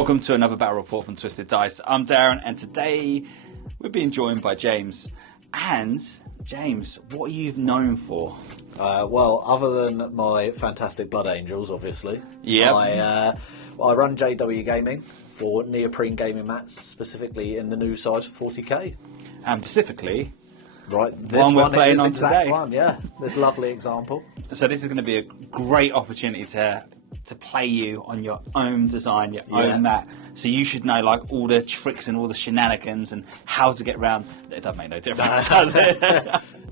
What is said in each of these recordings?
Welcome to another battle report from Twisted Dice. I'm Darren, and today we're being joined by James. And James, what are you known for? Well, other than my fantastic Blood Angels, obviously, Yep. I run JW Gaming for neoprene gaming mats, specifically in the new size for 40k. And specifically, Right, this one we're playing is on exact today. One, yeah, this lovely example. so this is going to be a great opportunity to play you on your own design, your own mat. So you should know like all the tricks and all the shenanigans and how to get around. It doesn't make no difference, does it?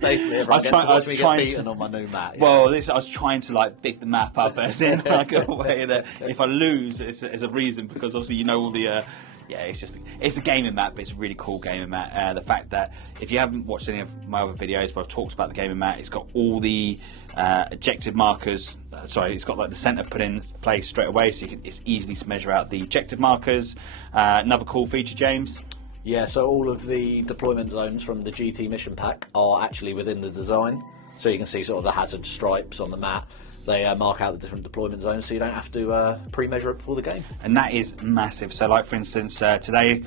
Basically, everyone gets to watch me get beaten on my new mat. Yeah. Well, I was trying to like big the map up as in like a way that if I lose, it's a reason, because obviously you know all the. It's a gaming map, but it's a really cool gaming mat. The fact that if you haven't watched any of my other videos, but I've talked about the gaming mat, it's got all the objective markers. It's got like the center put in place straight away, so it's easy to measure out the objective markers. Another cool feature, James. Yeah, so all of the deployment zones from the GT mission pack are actually within the design. So you can see sort of the hazard stripes on the mat. They mark out the different deployment zones, so you don't have to pre-measure it before the game. And that is massive. So like for instance, today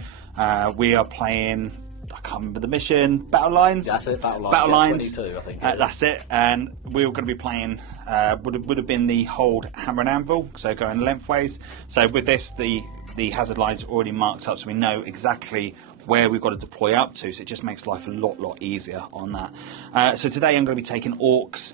we are playing, I can't remember the mission, Battle Lines? That's it, Battle Lines. 22, I think. That's it. And we were going to be playing, would have been the hold hammer and anvil, so going lengthways. So with this, the hazard lines are already marked up, so we know exactly where we've got to deploy up to, so it just makes life a lot easier on that. So today I'm going to be taking Orks.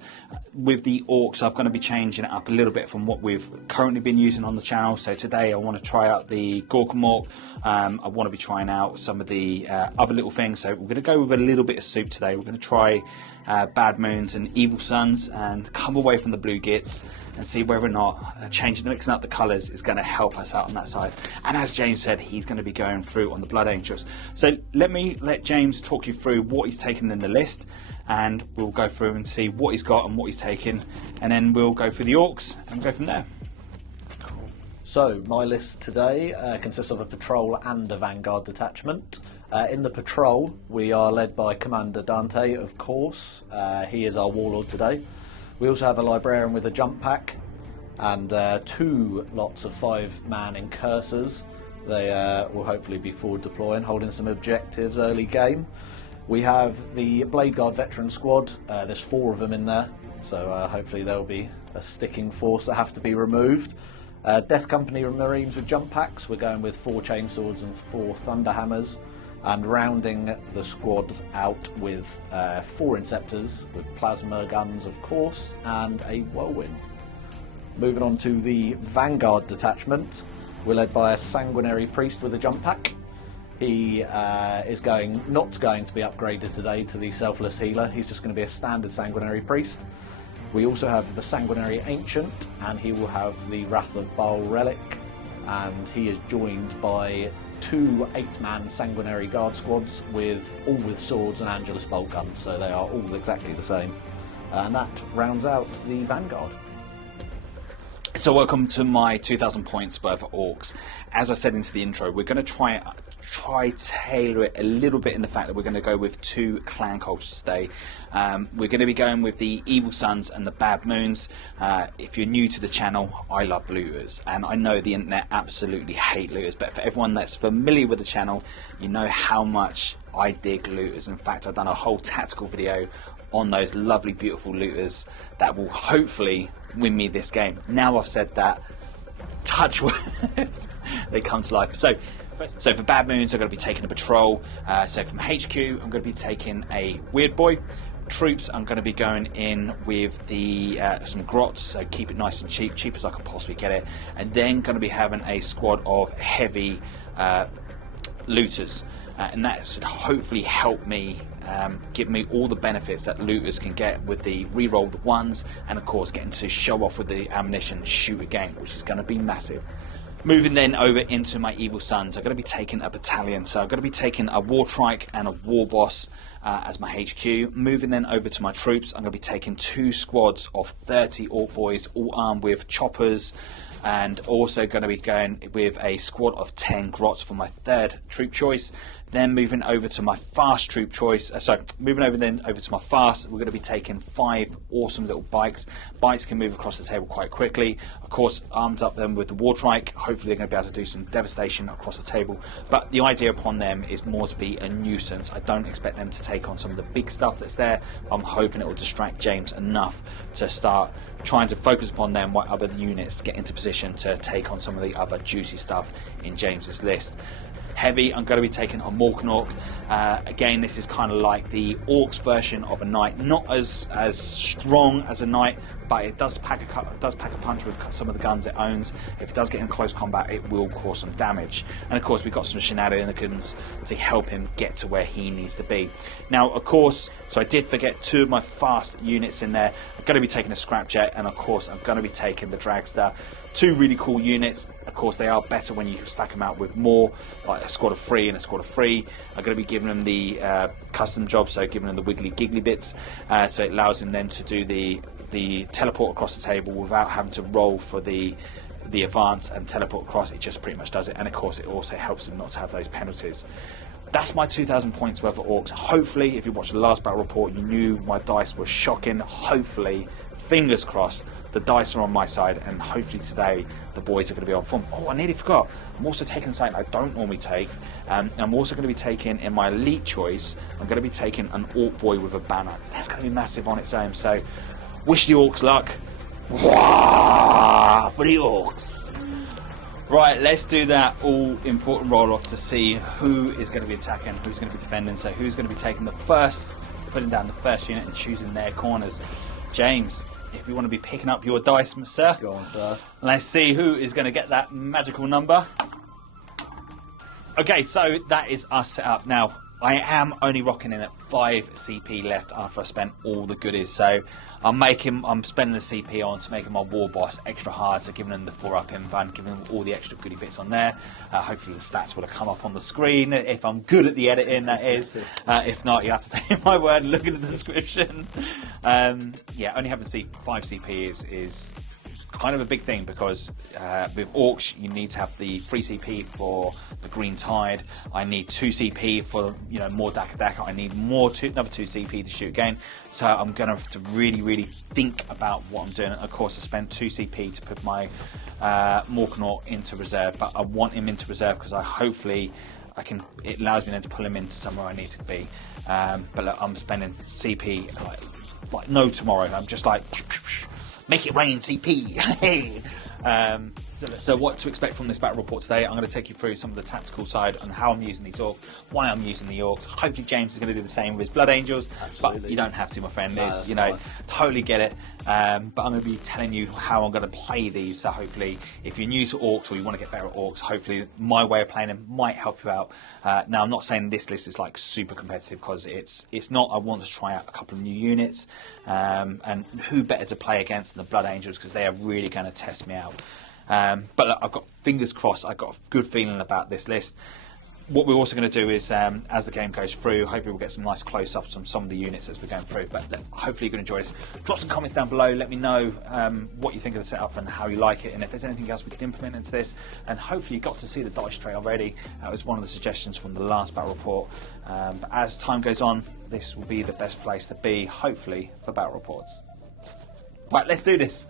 With the Orks, I'm going to be changing it up a little bit from what we've currently been using on the channel. So today I want to try out the Gorkum Ork. I want to be trying out some of the other little things. So we're going to go with a little bit of soup today. We're going to try Bad Moons and Evil Suns and come away from the Blue Gits and see whether or not mixing up the colours is going to help us out on that side. And as James said, he's going to be going through on the Blood Angels. So let James talk you through what he's taken in the list, and we'll go through and see what he's got and what he's taken, and then we'll go through the Orks and go from there. So my list today consists of a patrol and a vanguard detachment. In the patrol, we are led by Commander Dante, of course. He is our warlord today. We also have a librarian with a jump pack and 2 lots of 5-man incursors. They will hopefully be forward deploying, holding some objectives early game. We have the Blade Guard veteran squad. There's 4 of them in there, so hopefully there will be a sticking force that have to be removed. Death Company Marines with jump packs. We're going with 4 chainswords and 4 thunderhammers, and rounding the squad out with 4 inceptors with plasma guns, of course, and a whirlwind. Moving on to the vanguard detachment, we're led by a sanguinary priest with a jump pack. He is not going to be upgraded today to the selfless healer. He's just going to be a standard sanguinary priest. We also have the sanguinary ancient, and he will have the Wrath of Baal relic, and he is joined by 2 8-man sanguinary guard squads all with swords and Angelus bolt guns, so they are all exactly the same. And that rounds out the vanguard. So welcome to my 2,000 points worth of Orks. As I said into the intro, we're going to try tailor it a little bit in the fact that we're going to go with 2 clan cultures today. We're going to be going with the Evil Suns and the Bad Moons. If you're new to the channel, I love looters, and I know the internet absolutely hate looters, but for everyone that's familiar with the channel, you know how much I dig looters. In fact, I've done a whole tactical video on those lovely, beautiful looters that will hopefully win me this game. Now I've said that, touch wood, they come to life. So for Bad Moons, I'm going to be taking a patrol. So from HQ, I'm going to be taking a Weird Boy. Troops, I'm going to be going in with the some grots, so keep it nice and cheap as I can possibly get it. And then going to be having a squad of heavy looters. And that should hopefully help me give me all the benefits that looters can get with the reroll the ones, and of course getting to show off with the ammunition and shoot again, which is going to be massive. Moving then over into my Evil Sons, I'm going to be taking a battalion. So I'm going to be taking a War Trike and a War Boss as my HQ. Moving then over to my troops, I'm going to be taking 2 squads of 30 Ork boys, all armed with choppers, and also going to be going with a squad of 10 grots for my third troop choice. Then moving over to my fast troop choice, moving over to my fast, we're going to be taking 5 awesome little bikes. Bikes can move across the table quite quickly. Of course, armed up them with the Wartrike, hopefully they're going to be able to do some devastation across the table. But the idea upon them is more to be a nuisance. I don't expect them to take on some of the big stuff that's there. I'm hoping it will distract James enough to start trying to focus upon them while other units get into position to take on some of the other juicy stuff in James's list. Heavy, I'm going to be taking a Malcador. Again, this is kind of like the Orks version of a knight, not as strong as a knight, but it does pack a punch with some of the guns it owns. If it does get in close combat, it will cause some damage. And of course, we've got some shenanigans to help him get to where he needs to be. Now, of course, so I did forget 2 of my fast units in there. I'm going to be taking a scrapjet, and of course, I'm going to be taking the dragster. 2 really cool units. Of course, they are better when you stack them out with more, like a squad of 3 and a squad of 3. I'm going to be giving them the custom job, so giving them the wiggly giggly bits, so it allows them then to do the teleport across the table without having to roll for the advance and teleport across. It just pretty much does it, and of course it also helps them not to have those penalties. That's my 2,000 points worth of Orks. Hopefully, if you watched the last battle report, you knew my dice were shocking. Hopefully, fingers crossed, the dice are on my side, and hopefully today the boys are going to be on form. Oh, I nearly forgot. I'm also taking something I don't normally take. I'm also going to be taking, in my elite choice, I'm going to be taking an Ork boy with a banner. That's going to be massive on its own. So, wish the Orks luck. Wah, for the Orks. Right, let's do that all important roll off to see who is going to be attacking, who's going to be defending. So who's going to be taking the first, putting down the first unit and choosing their corners. James, if you want to be picking up your dice, sir. Go on, sir. Let's see who is going to get that magical number. Okay, so that is us set up. Now, I am only rocking in at 5 CP left after I spent all the goodies. So I'm spending the CP on to making my war boss extra hard, so giving them the 4-up invuln, giving them all the extra goodie bits on there. Hopefully the stats will have come up on the screen if I'm good at the editing, that is. If not, you have to take my word and look at the description. Yeah, only having 5 CP is kind of a big thing, because with Orks you need to have the 3 CP for the Green Tide. I need 2 CP for more Daka. I need another 2 CP to shoot again. So I'm going to have to really think about what I'm doing. Of course, I spent 2 CP to put my Malcador into reserve, but I want him into reserve because it allows me then to pull him into somewhere I need to be. But look, I'm spending CP like no tomorrow. I'm just like, make it rain, CP. So what to expect from this battle report today? I'm going to take you through some of the tactical side on how I'm using these Orks, why I'm using the Orks. Hopefully James is going to do the same with his Blood Angels. Absolutely. But you don't have to, my friend. Totally get it. But I'm going to be telling you how I'm going to play these. So hopefully, if you're new to Orks or you want to get better at Orks, hopefully my way of playing them might help you out. Now, I'm not saying this list is like super competitive, because it's not. I want to try out a couple of new units, and who better to play against than the Blood Angels, because they are really going to test me out. But look, I've got fingers crossed. I've got a good feeling about this list. What we're also going to do is, as the game goes through, hopefully we'll get some nice close-ups on some of the units as we're going through. But look, hopefully you're going to enjoy this. Drop some comments down below. Let me know what you think of the setup and how you like it, and if there's anything else we can implement into this. And hopefully you got to see the dice tray already. That was one of the suggestions from the last battle report. But as time goes on, this will be the best place to be, hopefully, for battle reports. Right, let's do this.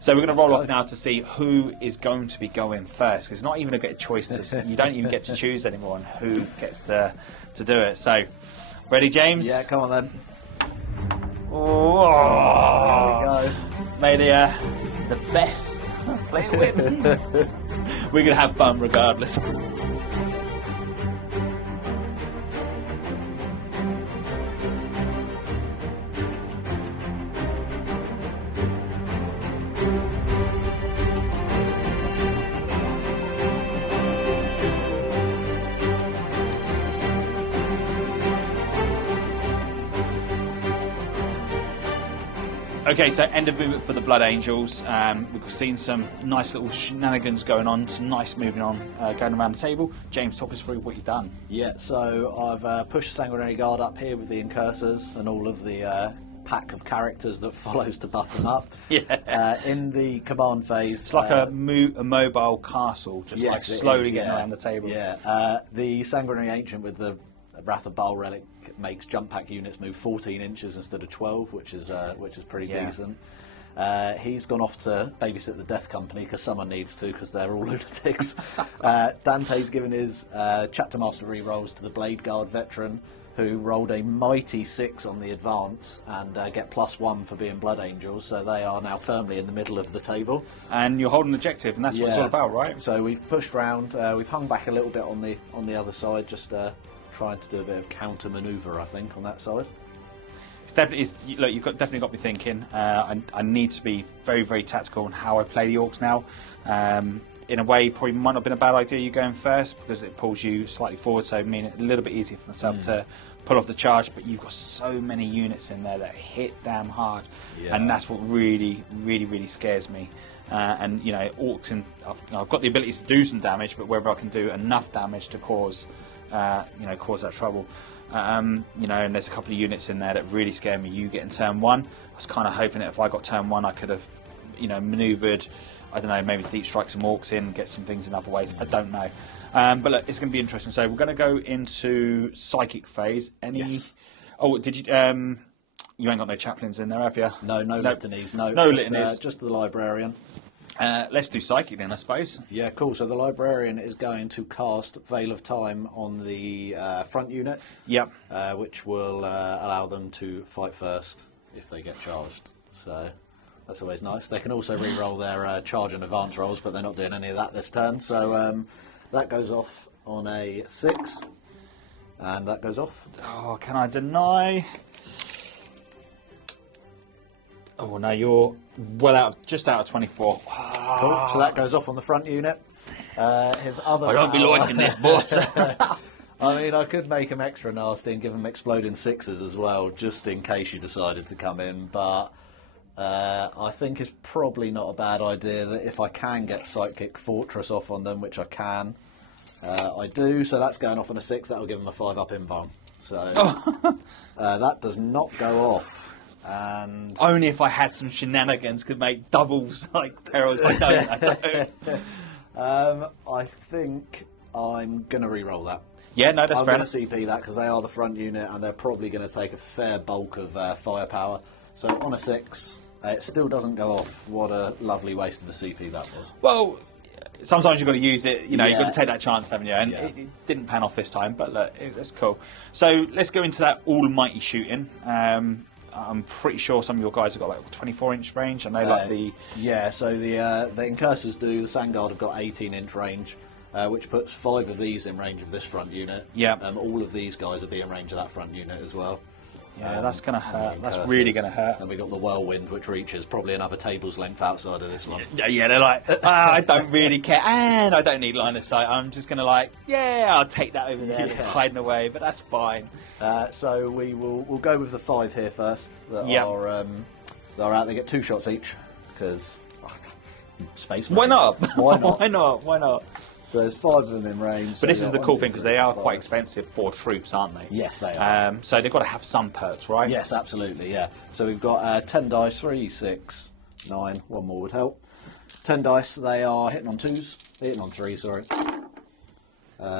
So we're going to roll off now to see who is going to be going first, because it's not even a choice. You don't even get to choose anymore on who gets to do it. So, ready, James? Yeah, come on then. Oh, there we go. May the best play win. We're going to have fun regardless. Okay, so end of movement for the Blood Angels. We've seen some nice little shenanigans going on, some nice moving on going around the table. James, talk us through what you've done. Yeah, so I've pushed Sanguinary Guard up here with the Incursors and all of the pack of characters that follows to buff them up. Yeah. In the command phase, It's like a mobile castle, just like slowly getting around the table. Yeah. The Sanguinary Ancient with the Wrath of Baal relic makes jump pack units move 14 inches instead of 12, which is pretty decent. He's gone off to babysit the Death Company because someone needs to, because they're all lunatics. Dante's given his Chapter Master rerolls to the Blade Guard veteran, who rolled a mighty 6 on the advance and get +1 for being Blood Angels, so they are now firmly in the middle of the table. And you're holding objective, and that's what it's all about, right? So we've pushed round, we've hung back a little bit on the other side, just trying to do a bit of counter manoeuvre, I think, on that side. It's definitely look. You've definitely got me thinking. I need to be very, very tactical on how I play the Orcs now. In a way, probably might not have been a bad idea you going first because it pulls you slightly forward, so I mean a little bit easier for myself to pull off the charge. But you've got so many units in there that hit damn hard, and that's what really, really, really scares me. And you know, Orcs, and I've got the ability to do some damage, but whether I can do enough damage to cause that trouble. You know, and there's a couple of units in there that really scare me. You getting turn 1, I was kind of hoping that if I got turn 1, I could have, you know, manoeuvred. I don't know, maybe deep strike some Orcs in, get some things in other ways. I don't know, but look, it's going to be interesting. So we're going to go into psychic phase. Oh, did you? You ain't got no chaplains in there, have you? No litanies. No litanies. Just the Librarian. Let's do psychic then, I suppose. Yeah, cool. So the Librarian is going to cast Veil of Time on the front unit. Yep. Which will allow them to fight first if they get charged. So that's always nice. They can also re-roll their charge and advance rolls, but they're not doing any of that this turn. So that goes off on a 6, and that goes off. Oh, can I deny? Oh no, you're just out of 24. Cool. So that goes off on the front unit. His other. I don't be liking this, boss. I mean, I could make him extra nasty and give him exploding 6s as well, just in case you decided to come in. But I think it's probably not a bad idea that if I can get Psychic Fortress off on them, which I can, I do. So that's going off on a 6. That'll give him a 5 up invuln. So that does not go off. And only if I had some shenanigans could make doubles like perils. I don't. I think I'm going to re-roll that. Yeah, no, that's fair enough. I'm going to CP that because they are the front unit and they're probably going to take a fair bulk of firepower. So on a 6, it still doesn't go off. What a lovely waste of a CP that was. Well, sometimes you've got to use it. You know, you've got to take that chance, haven't you? And it didn't pan off this time, but look, that's cool. So let's go into that almighty shooting. I'm pretty sure some of your guys have got like 24-inch range. I know like the... Yeah, so the Incursors do. The Sangard have got 18-inch range, which puts 5 of these in range of this front unit. Yeah. All of these guys will be in range of that front unit as well. Yeah, that's going to hurt. That's really going to hurt. And we've got the Whirlwind, which reaches probably another table's length outside of this one. Yeah, they're like, I don't really care, and I don't need line of sight. I'm just going to I'll take that over there, that's hiding away, but that's fine. So we'll go with the 5 here first. That are out. They get 2 shots each because space. Why not? Why not? Why not? Why not? So there's 5 of them in range. But this is the cool thing because they are quite expensive for troops, aren't they? Yes, they are. So they've got to have some perks, right? Yes, absolutely, yeah. So we've got 10 dice, 3, 6, 9, one more would help. 10 dice, they are hitting on 2s, hitting on 3, sorry.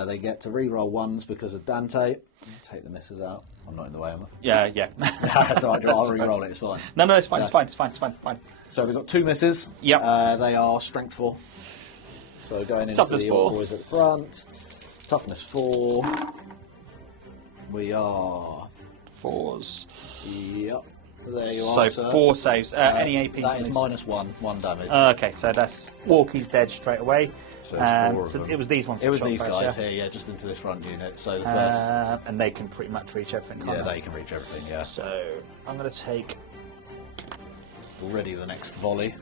They get to re-roll 1s because of Dante. Take the misses out. I'm not in the way, am I? Yeah. That's all right, I'll re-roll it, it's fine. No, it's fine, it's fine. So we've got 2 misses. Yep. They are strength 4. So going into Toughness the 4. boys at the front. Toughness 4. We are 4s. Yep. There you are. So 4 saves. Any APs? That is -1 damage. Okay, so that's Walkie's dead straight away. So, 4 of them. It was these ones. It was these first, guys here, yeah, just into this front unit. So the first. And they can pretty much reach everything. Yeah, they can reach everything. Yeah. So I'm going to take. Already the next volley.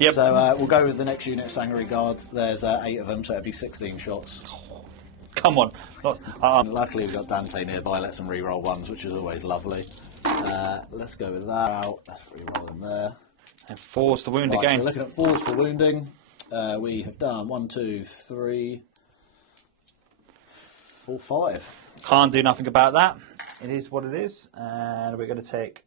Yep. So we'll go with the next unit, Sanguinary Guard. There's 8 of them, so it'll be 16 shots. Come on. Luckily we've got Dante nearby, lets them re-roll 1s, which is always lovely. Let's go with that out. Let's re-roll them there. And 4's the wound Right, again. So looking at 4s for wounding. We have done 1, 2, 3, 4, 5. Can't do nothing about that. It is what it is. And we're going to take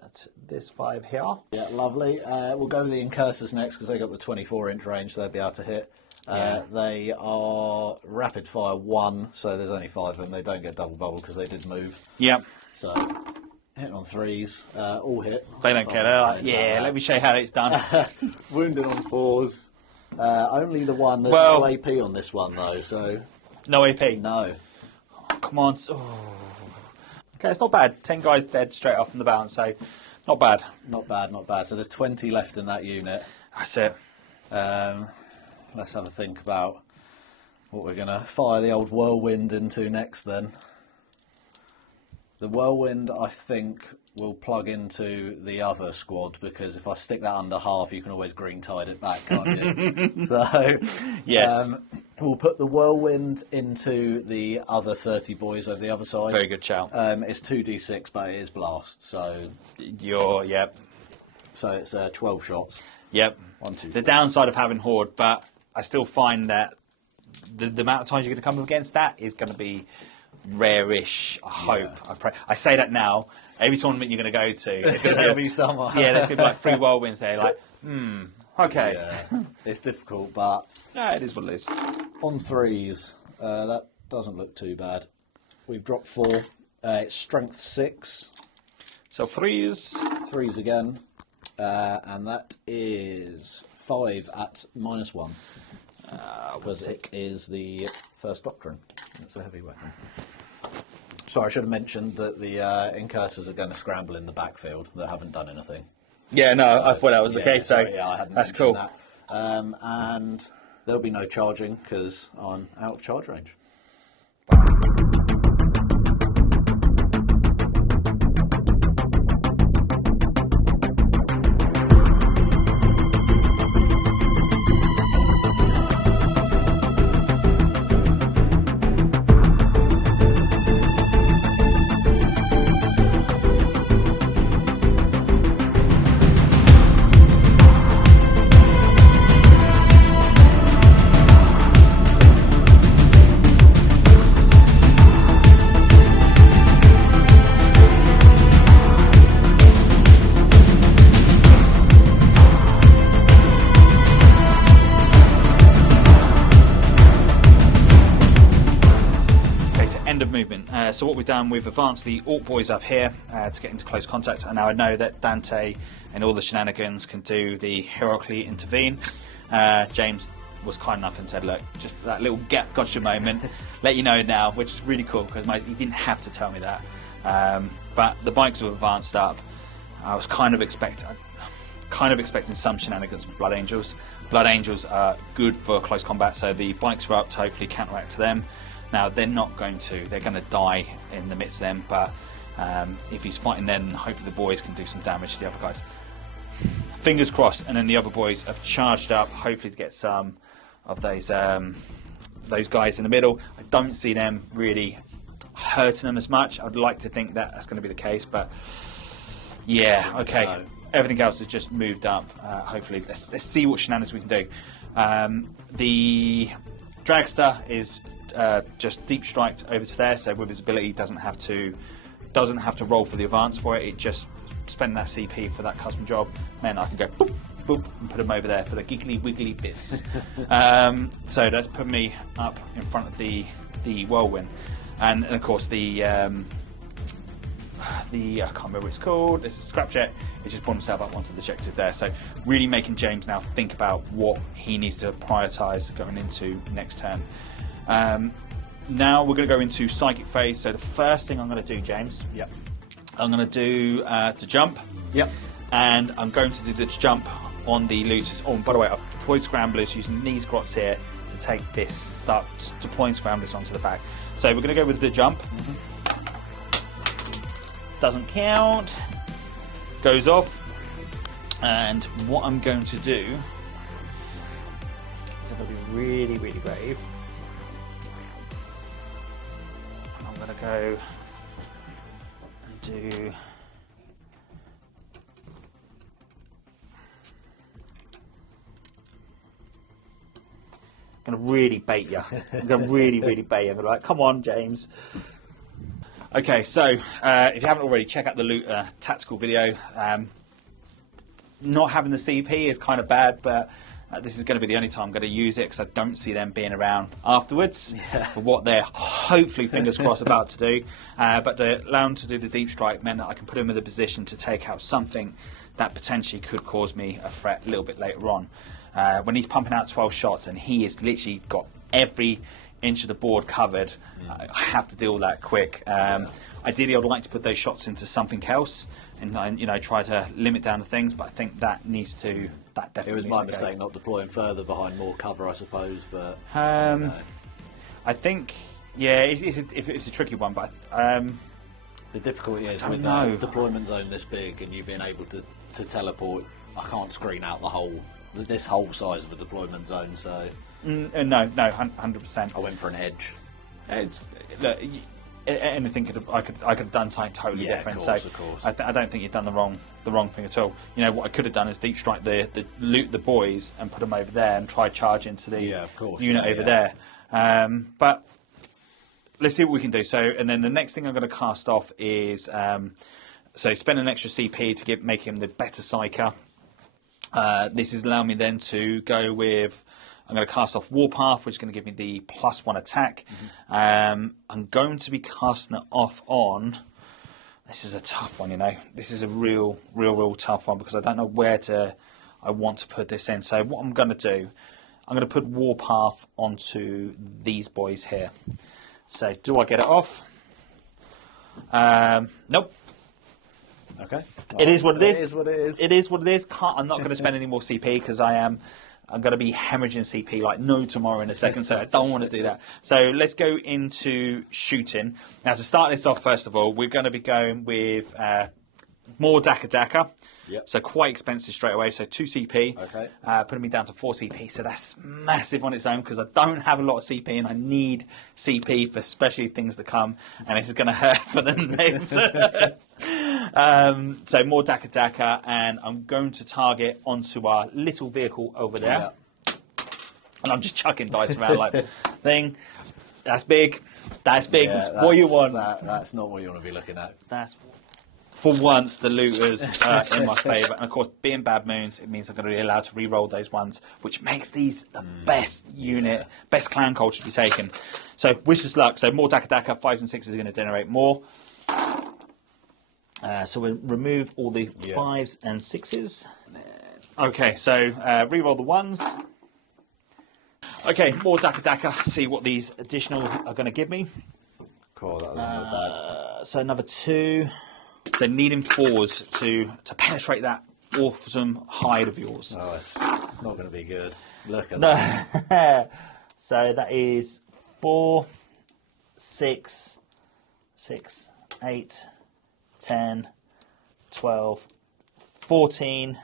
That's this 5 here. Yeah, lovely. We'll go with the Incursors next because they got the 24-inch range, so they'll be able to hit. They are rapid fire 1, so there's only 5 of them. They don't get double bubble because they did move. Yep. So hitting on 3s, all hit. They don't care. They're like, yeah, let me show you how it's done. Wounded on 4s. Only the one. There's no AP on this one though, so no AP. No. Oh, come on. Oh. Okay, it's not bad. 10 guys dead straight off from the bounce, so not bad. Not bad, not bad. So there's 20 left in that unit. That's it. Let's have a think about what we're going to fire the old Whirlwind into next then. The Whirlwind, I think, will plug into the other squad because if I stick that under half, you can always green tide it back, can't you? So, yes. We'll put the Whirlwind into the other 30 boys over the other side. Very good shout. It's 2d6, but it is blast, so... Yep. So it's 12 shots. Yep. 1, 2, 4. The downside of having Horde, but I still find that the amount of times you're going to come up against that is going to be rare-ish, I hope. I pray. I say that now. Every tournament you're going to go to, it's going to be someone. Yeah, there's going to be like 3 Whirlwinds there. Like, okay. Yeah. It's difficult, but... Yeah, it is what it is. On 3s, that doesn't look too bad. We've dropped 4. It's strength 6. So 3s. 3s again. And that is 5 at -1. Because it is the first doctrine. It's a heavy weapon. Sorry, I should have mentioned that the Incursors are going to scramble in the backfield that haven't done anything. Yeah, no, I thought that was the case, so I hadn't that's cool. That. And there'll be no charging because I'm out of charge range. So what we've done, we've advanced the Orc boys up here to get into close contact, and now I know that Dante and all the shenanigans can do the heroically intervene. James was kind enough and said, look, just that little get gotcha moment, let you know now, which is really cool because he didn't have to tell me that. But the bikes have advanced up. I was kind of expecting some shenanigans with Blood Angels. Blood Angels are good for close combat, so the bikes are up to hopefully counteract to them. Now, they're not going to. They're going to die in the midst of them, but if he's fighting them, hopefully the boys can do some damage to the other guys. Fingers crossed, and then the other boys have charged up, hopefully to get some of those guys in the middle. I don't see them really hurting them as much. I'd like to think that that's going to be the case, but yeah, okay. No. Everything else has just moved up. Hopefully, let's see what shenanigans we can do. The Dragster is just deep striked over to there, so with his ability doesn't have to roll for the advance for it. It just spend that CP for that custom job. Then I can go boop, boop, and put him over there for the giggly wiggly bits. So that's put me up in front of the Whirlwind, and of course the I can't remember what it's called. It's a Scrapjet. It's just put himself up onto the objective there. So really making James now think about what he needs to prioritise going into next turn. Now we're going to go into psychic phase. So the first thing I'm going to do, James. Yep. I'm going to do to jump. Yep. And I'm going to do the jump on the looters. Oh, and by the way, I've deployed scramblers using these grots here to take this. Start deploying scramblers onto the back. So we're going to go with the jump. Mm-hmm. Doesn't count. Goes off. And what I'm going to do is I'm going to be really, really brave. I'm going to go and do... I'm going to really bait you. I'm going to really, really bait you. I'm going to be like, come on, James. Okay, so if you haven't already, check out the loot tactical video. Not having the CP is kind of bad, but this is going to be the only time I'm going to use it because I don't see them being around afterwards for what they're hopefully, fingers crossed, about to do. But to allow them to do the deep strike meant that I can put him in the position to take out something that potentially could cause me a threat a little bit later on. When he's pumping out 12 shots and he has literally got every inch of the board covered, I have to deal with that quick. Ideally, I would like to put those shots into something else and try to limit down the things, but I think that needs to. That definitely. It was my mistake not deploying further behind more cover, I suppose. But I think, yeah, it's a tricky one, but the difficulty is with a deployment zone this big and you being able to teleport. I can't screen out this whole size of a deployment zone. So no, 100%. I went for an edge. Look, anything I could have done something totally different. Of course. I don't think you've done the wrong thing at all. What I could have done is deep strike loot the boys and put them over there and try charge into the unit over there. But let's see what we can do. So, and then the next thing I'm going to cast off is so spend an extra CP to make him the better psyker. This is allowing me then to go with. I'm going to cast off Warpath, which is going to give me the +1 attack. I'm going to be casting it off on. This is a tough one, This is a real tough one because I don't know where I want to put this in. So what I'm going to do, I'm going to put Warpath onto these boys here. So do I get it off? Nope. Okay. It is what it is. It is what it is. It is what it is. I'm not going to spend any more CP because I'm going to be hemorrhaging CP like no tomorrow in a second, so I don't want to do that. So let's go into shooting. Now, to start this off, first of all, we're going to be going with more Daka. Yep. So quite expensive straight away, so 2 CP, okay. Putting me down to 4 CP, so that's massive on its own because I don't have a lot of CP and I need CP for especially things to come, and this is going to hurt for the next. So more Daka, and I'm going to target onto our little vehicle over there. Yeah. And I'm just chucking dice around like thing. That's big. Yeah, what you want. That's not what you want to be looking at. That's for once the looters in my favour. And of course, being bad moons, it means I'm going to be allowed to re-roll those ones, which makes these the best unit, best clan culture to be taken. So wish us luck. So more Daka, 5s and 6s are going to generate more. So we'll remove all the 5s and 6s. Okay, so re-roll the 1s. Okay, more Daka. See what these additional are going to give me. Cool, that was so another 2. So needing 4s to penetrate that awesome hide of yours. Oh, it's not going to be good. Look at that. So that is 4, 6, 8, 10, 12, 14.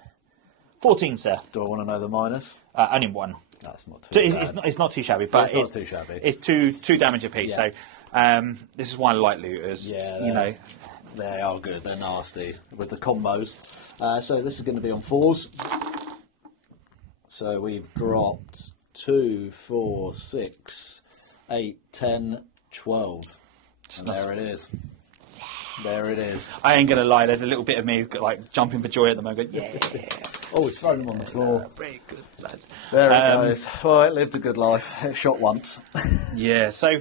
14, sir. Do I want to know the minus? Only 1. That's not So too bad. it's not too shabby, but it's not too shabby. It's 2 damage apiece. Yeah. So this is why I like looters. Yeah, they are good. They're nasty with the combos. So this is going to be on 4s. So we've dropped 2, 4, 6, 8, 10, 12. And there it is. There it is. I ain't going to lie, there's a little bit of me like jumping for joy at the moment. Yeah. Oh, it's thrown them on the floor. Very good. There it goes. Well, it lived a good life. It shot once. Yeah, so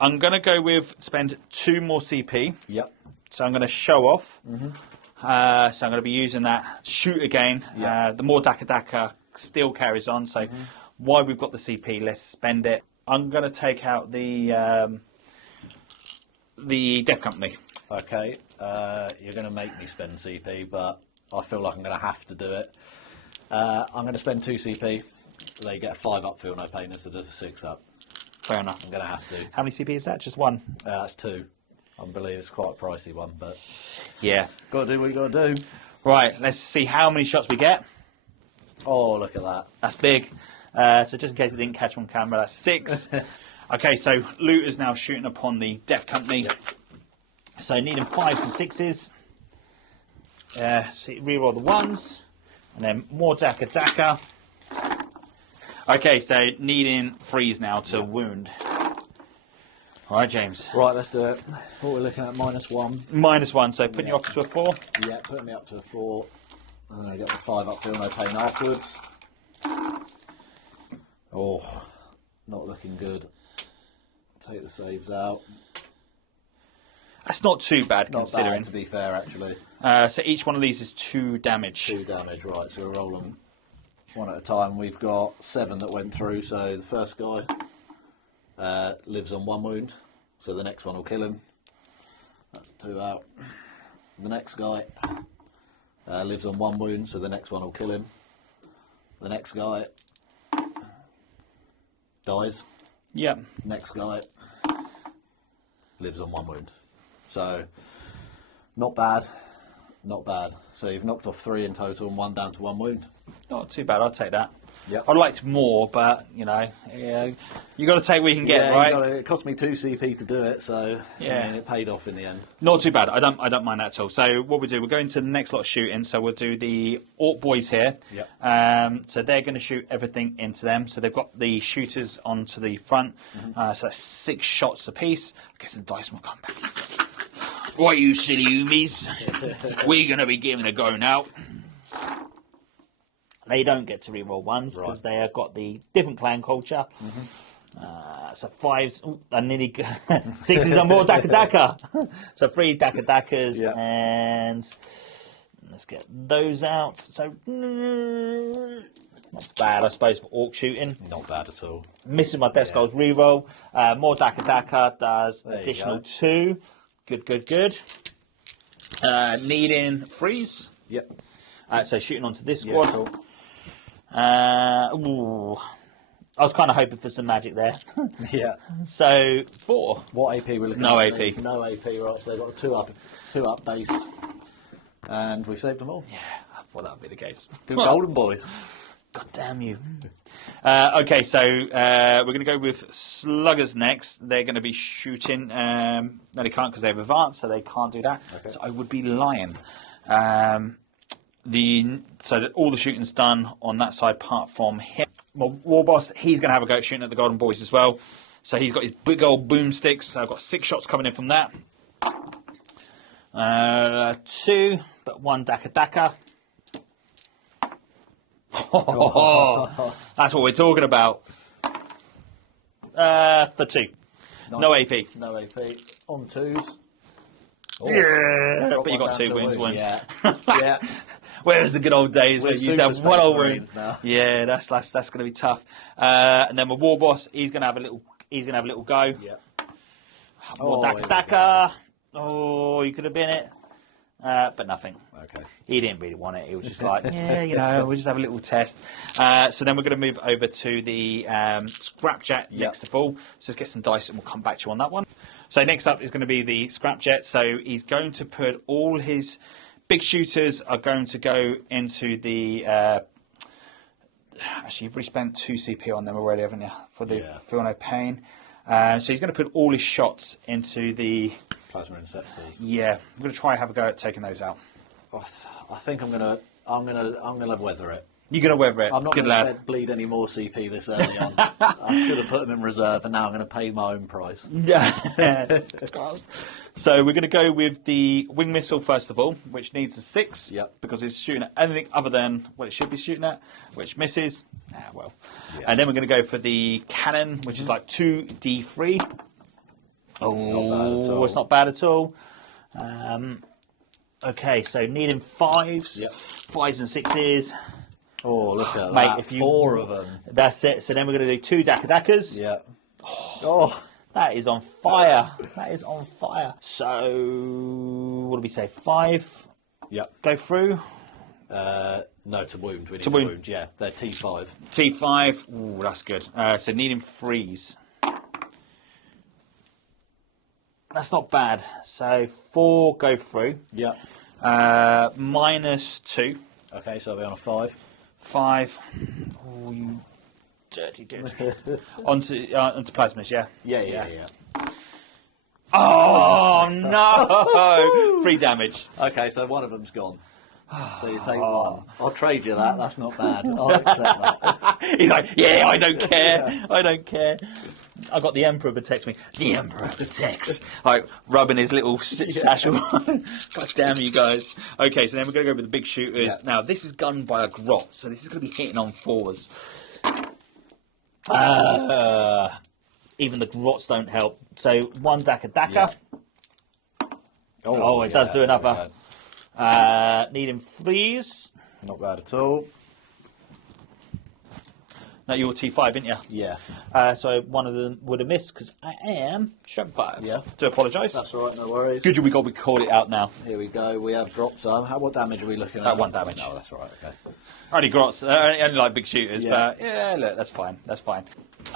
I'm going to go with spend 2 more CP. Yep. So I'm going to show off. So I'm going to be using that shoot again. Yep. The more Daka still carries on. So while we've got the CP, let's spend it. I'm going to take out the Death Company. Okay. You're going to make me spend CP, but I feel like I'm going to have to do it. I'm going to spend 2 CP. They get a 5 up feel no pain instead of a 6 up. Fair enough. I'm going to have to. How many CP is that? Just 1? That's 2. I believe it's quite a pricey one, but yeah, got to do what you got to do. Right, let's see how many shots we get. Oh, look at that. That's big. So just in case it didn't catch on camera, that's 6. Okay, so Looter's now shooting upon the Death Company. Yep. So needing 5s and 6s. So reroll the 1s, and then more Daka. Okay, so needing 3s now to wound. All right, James. Right, let's do it. What we're looking at, -1. -1, so putting you up to a 4. Yeah, putting me up to a 4. And then I get the 5 up, feel no pain afterwards. Oh, not looking good. Take the saves out. That's not too bad Not considering. bad, to be fair, actually. So each one of these is 2 damage. 2 damage, right, so we're rolling one at a time. We've got 7 that went through, so the first guy lives on 1 wound, so the next one will kill him. That's 2 out. The next guy lives on 1 wound, so the next one will kill him. The next guy dies. Yeah. Next guy lives on 1 wound. So, not bad. Not bad. So you've knocked off 3 in total and 1 down to 1 wound. Not too bad, I'll take that. Yep. I'd like more, but, you know, yeah, you got to take what you can get, Yeah, right? it cost me 2 CP to do it, so Yeah. I mean, it paid off in the end. Not too bad. I don't mind that at all. So what we do, we're going to the next lot of shooting. So we'll do the Orc boys here. Yep. So they're going to shoot everything into them. So they've got the shooters onto the front. So that's 6 shots apiece. I guess the dice will come back. Right, you silly oomies. We're going to be giving a go now. They don't get to reroll 1s because they have got the different clan culture. So 5s, I nearly 6s are more Daka Daka. So 3 Daka Dakas, and let's get those out. So not bad, I suppose, for Orc shooting. Not bad at all. Missing my death skulls reroll. More Daka Daka does There you additional go. 2. Good. Needing freeze. Yep. So shooting onto this Yeah, squad. cool. Ooh. I was kind of hoping for some magic there. Yeah. So 4. What AP we're looking No at? AP. No AP, right, so they've got a 2 up base. And we've saved them all. Yeah, well that'll be the case. Good golden boys. God damn you. Okay, so we're going to go with sluggers next. They're going to be shooting. No, they can't because they have advanced, so they can't do that. Okay. So I would be lion. So that all the shooting's done on that side, apart from him. Well, War Boss, he's going to have a go at shooting at the golden boys as well. So he's got his big old boomsticks. So I've got 6 shots coming in from that. 2, but 1 Daka Daka. That's what we're talking about. For 2. Nice. No AP. No AP. On 2s. Oh, Yeah, drop but you one got down 2 to a wounds. wound. One. Yeah. Where's the good old days We're when you used to have super one Space old wound? Marines now. Yeah, that's going to be tough. And then my War Boss, he's going to have a little. He's going to have a little go. Yeah. More Oh, Daka here we Daka. Oh, you could have been it. But nothing. Okay. He didn't really want it. He was just like, yeah, you know, we'll just have a little test. So then we're going to move over to the Scrapjet next to full. So let's get some dice and we'll come back to you on that one. So next up is going to be the Scrapjet. So he's going to put all his big shooters are going to go into the... actually, you've already spent 2 CP on them already, haven't you? For the Feel No Pain. So he's going to put all his shots into the... Plasma Inceptors. Yeah, I'm going to try and have a go at taking those out. I think I'm gonna weather it. You're going to weather it. I'm not Good going lad. to bleed any more CP this early on. I should have put them in reserve, and now I'm going to pay my own price. Yeah. So we're going to go with the wing missile first of all, which needs a 6. Yep. Because it's shooting at anything other than what it should be shooting at, which misses. Well. Yeah. And then we're going to go for the cannon, which is like 2d3. Oh, it's not bad at all. Okay, so needing 5s. Yep. 5s and 6s. Oh, look at Mate, that. if you, 4 of them. That's it. So then we're going to do 2 Daka Dakas. Yeah. Oh. That is on fire. That is on fire. So, what do we say? 5? Yep. Go through. No, to wound. We need To to wound. wound. Yeah, they're T5. T5. Ooh, that's good. So needing freeze. That's not bad. So 4 go through. Yep. -2. Okay, so we're on a 5. 5. Oh, you dirty dude. onto plasmas, yeah? Yeah. Oh, no! 3 damage. Okay, so one of them's gone. So you take 1. I'll trade you that. That's not bad. I'll accept that. He's like, yeah, I don't care. I don't care. I got the Emperor protects me. The Emperor protects. Like rubbing his little satchel. God damn you guys. Okay, so then we're going to go with the big shooters. Yeah. Now, this is gunned by a grot, so this is going to be hitting on 4s. Even the grots don't help. So 1 Daka. Yeah. Oh, it does do another. Needing 3s. Not bad at all. No, you're T5, aren't you? Yeah. So one of them would have missed because I am strength 5. Yeah. Do apologise. That's all right, no worries. Good job we called it out now. Here we go. We have dropped some. What damage are we looking at? 1 damage. No, that's all right. Okay. Only grots, only like big shooters, Yeah. but yeah, look, that's fine. That's fine.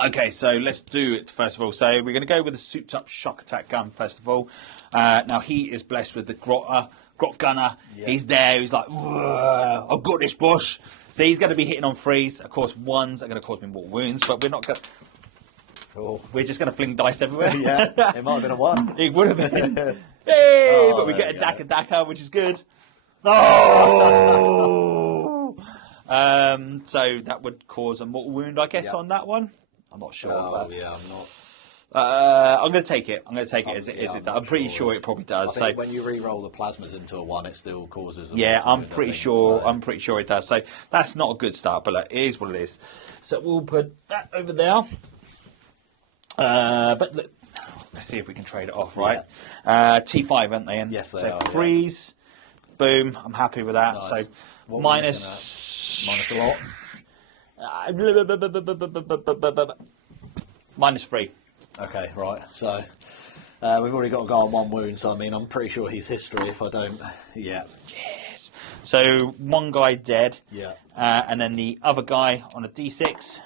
Okay, so let's do it first of all. So we're going to go with a souped-up shock attack gun first of all. Now he is blessed with the grot gunner. Yeah. He's there. He's like, I've got this, boss. So he's going to be hitting on 3s. Of course, 1s are going to cause me more wounds, but we're not going. We're just going to fling dice everywhere. Yeah, it might have been a 1. It would have been. Hey, but we get a Daka, which is good. No. So that would cause a mortal wound, I guess, on that one. I'm not sure. Oh, yeah, I'm not. I'm going to take it. I'm going to take it as it is. I'm pretty sure it probably does. I think when you re-roll the plasmas into a 1, it still causes. I'm pretty sure. I'm pretty sure it does. So that's not a good start, but look, it is what it is. So we'll put that over there. But look, let's see if we can trade it off, right? T5, aren't they? Yes, they so are. freeze, boom. I'm happy with that. Nice. So minus a lot. -3. Okay, right. So we've already got a guy on 1 wound. So I mean, I'm pretty sure he's history. If I don't, yeah. Yes. So 1 guy dead. Yeah. And then the other guy on a D6.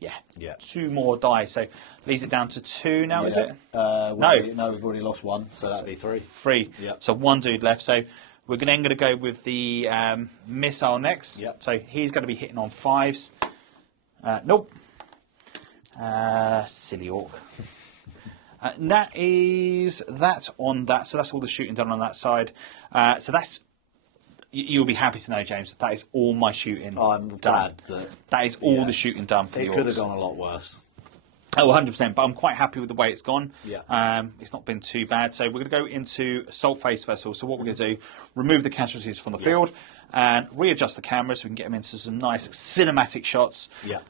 Yeah. 2 more die. So leaves it down to 2 now, is it? No, we've already lost 1. So that'd be 3. 3. Yeah. So 1 dude left. So we're then going to go with the missile next. Yep. So he's going to be hitting on 5s. Nope. Silly orc. That's on that. So that's all the shooting done on that side. So that's. You'll be happy to know, James, that is all my shooting. I'm done. glad that is all the shooting done for the It orcs. could have gone a lot worse. Oh, 100%. But I'm quite happy with the way it's gone. Yeah. It's not been too bad. So we're going to go into assault phase first of all. So what we're going to do, remove the casualties from the field and readjust the camera so we can get them into some nice cinematic shots. Yeah.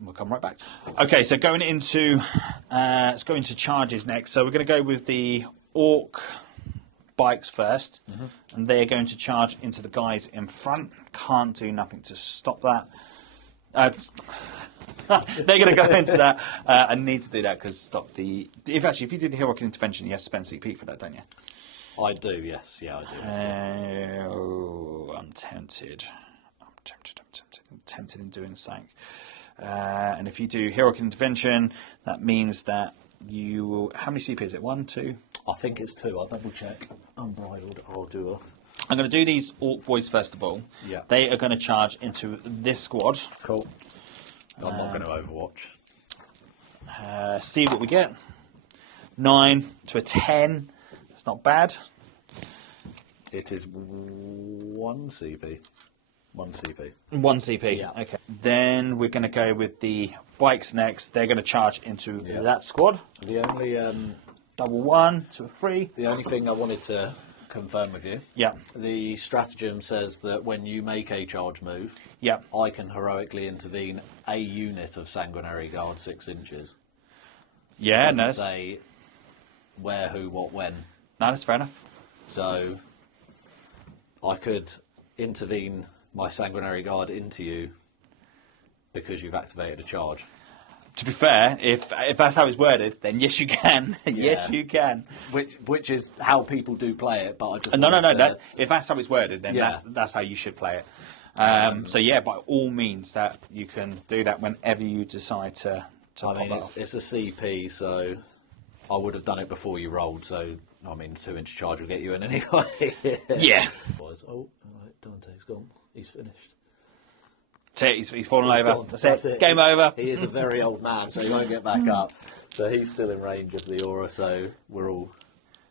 We'll come right back. Okay, so going into let's go into charges next. So we're going to go with the orc bikes first, and they're going to charge into the guys in front. Can't do nothing to stop that. They're going to go into that. I need to do that because stop the. If you do the heroic intervention, you have to spend CP for that, don't you? I do, yes. Yeah, I do. I'm tempted. I'm tempted in doing something. And if you do heroic intervention, that means that you will. How many CP is it? 1, 2? I think it's 2. I'll double check. Unbridled. I'll do I'm going to do these orc boys first of all. Yeah. They are going to charge into this squad. Cool. I'm not going to overwatch. See what we get. 9 to a 10. It's not bad. It is 1 CP. 1 CP. 1 CP. Yeah. Okay. Then we're going to go with the bikes next. They're going to charge into that squad. The only Double 1 to a 3. the only thing I wanted to confirm with you. Yeah. The stratagem says that when you make a charge move, Yeah. I can heroically intervene a unit of sanguinary guard 6 inches. Yeah. Doesn't No. say where, who, what, when. No, that's fair enough. So I could intervene my sanguinary guard into you because you've activated a charge. To be fair, if that's how it's worded, then yes, you can. Yes, you can. Which is how people do play it, but I just No. wanted to- If that's how it's worded, then that's how you should play it. So yeah, by all means, that you can do that whenever you decide to I mean, pop that off. it's a CP, so I would have done it before you rolled. So I mean, 2-inch charge will get you in anyway. Yeah. Oh, right, Dante's gone. He's finished. That's it. He's fallen over. Gone. That's it. Game over. He is a very old man, so he won't get back up. So he's still in range of the aura. So we're all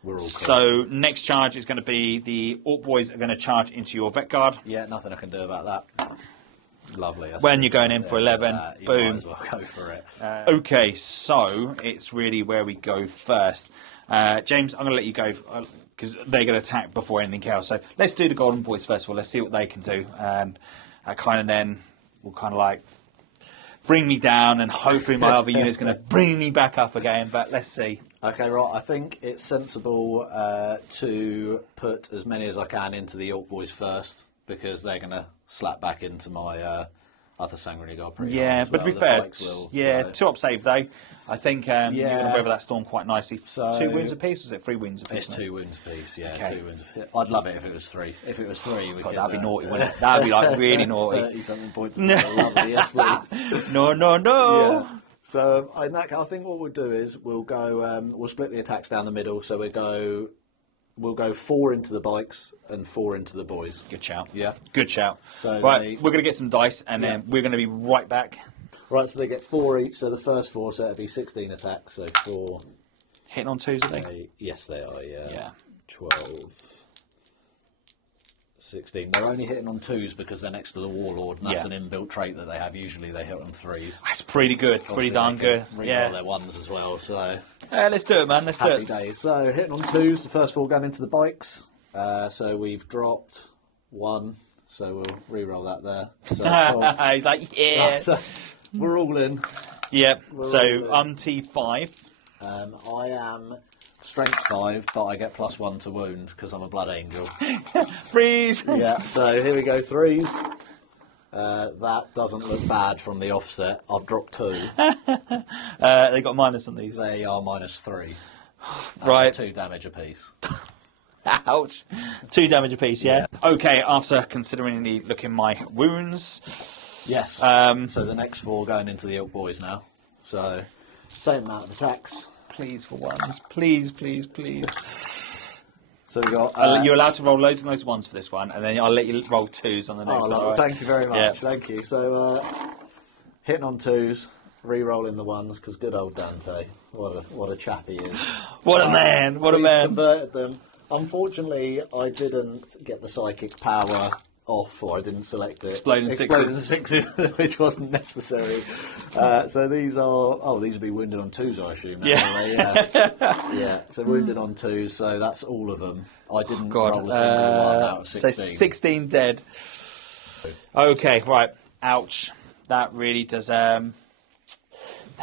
clear. So next charge is going to be the Orc boys are going to charge into your vet guard. Yeah, nothing I can do about that. Lovely. That's When you're going in for 11, you boom. might as well go for it. Okay, so it's really where we go first. James, I'm going to let you go because they're going to attack before anything else. So let's do the Golden Boys first of all. Let's see what they can do. And kind of then we'll kind of like bring me down, and hopefully my other unit's going to bring me back up again. But let's see. Okay, right. I think it's sensible to put as many as I can into the Orc Boys first, because they're going to slap back into my other Sanguinary Guard pretty hard as But well. to be The fair, Pikes will, 2-up save though. I think you're going to weather that storm quite nicely. So 2 wounds apiece, or is it 3 wounds apiece? It's 2 wounds apiece, yeah. Okay. 2 wounds apiece. I'd love it if it was 3. If it was 3, we God, could, that'd be naughty, wouldn't it? That'd be like really naughty. 30-something points. Lovely, yes, please. No. Yeah. So in that case, I think what we'll do is we'll go. We'll split the attacks down the middle. So we'll go 4 into the bikes and 4 into the boys. Good shout. Yeah. Good shout. So right, we're going to get some dice, and then we're going to be right back. Right, so they get 4 each. So the first 4, so it'll be 16 attacks. So 4. Hitting on 2s, are they? Yes, they are. Yeah. Yeah. 12. 16. They're only hitting on 2s because they're next to the Warlord, and that's an inbuilt trait that they have. Usually they hit on 3s. That's pretty good. Pretty darn good. Yeah. Their 1s as well. So. Let's do it, man. Let's do Happy it. days. So hitting on 2s, the first 4 going into the bikes. So we've dropped 1. So we'll re-roll that there. So He's like, yeah. so we're all in. Yep. So all in. I'm T5. I am strength 5, but I get +1 to wound because I'm a blood angel. Freeze. Yeah. So here we go, 3s. That doesn't look bad from the offset. I've dropped 2. They got minus on these. They are -3. Right. 2 damage apiece. Ouch. 2 damage apiece, yeah? Okay, after considering the look in my wounds. Yes. So the next 4 going into the Orc Boys now. So same amount of attacks. Please for ones. Please. So we got. You're allowed to roll loads and loads of ones for this one, and then I'll let you roll 2s on the next one. Right? Thank you very much. Yeah. Thank you. So hitting on 2s, re-rolling the 1s, because good old Dante. What a chap he is. What a man! What a We've man! Converted them. Unfortunately, I didn't get the psychic power off, or I didn't select it. Exploding sixes, which wasn't necessary. So these are. These would be wounded on 2s, I assume. Yeah. So wounded on 2s. So that's all of them. I didn't roll a single one out of 16. So 16 dead. Okay, right. Ouch. That really does. That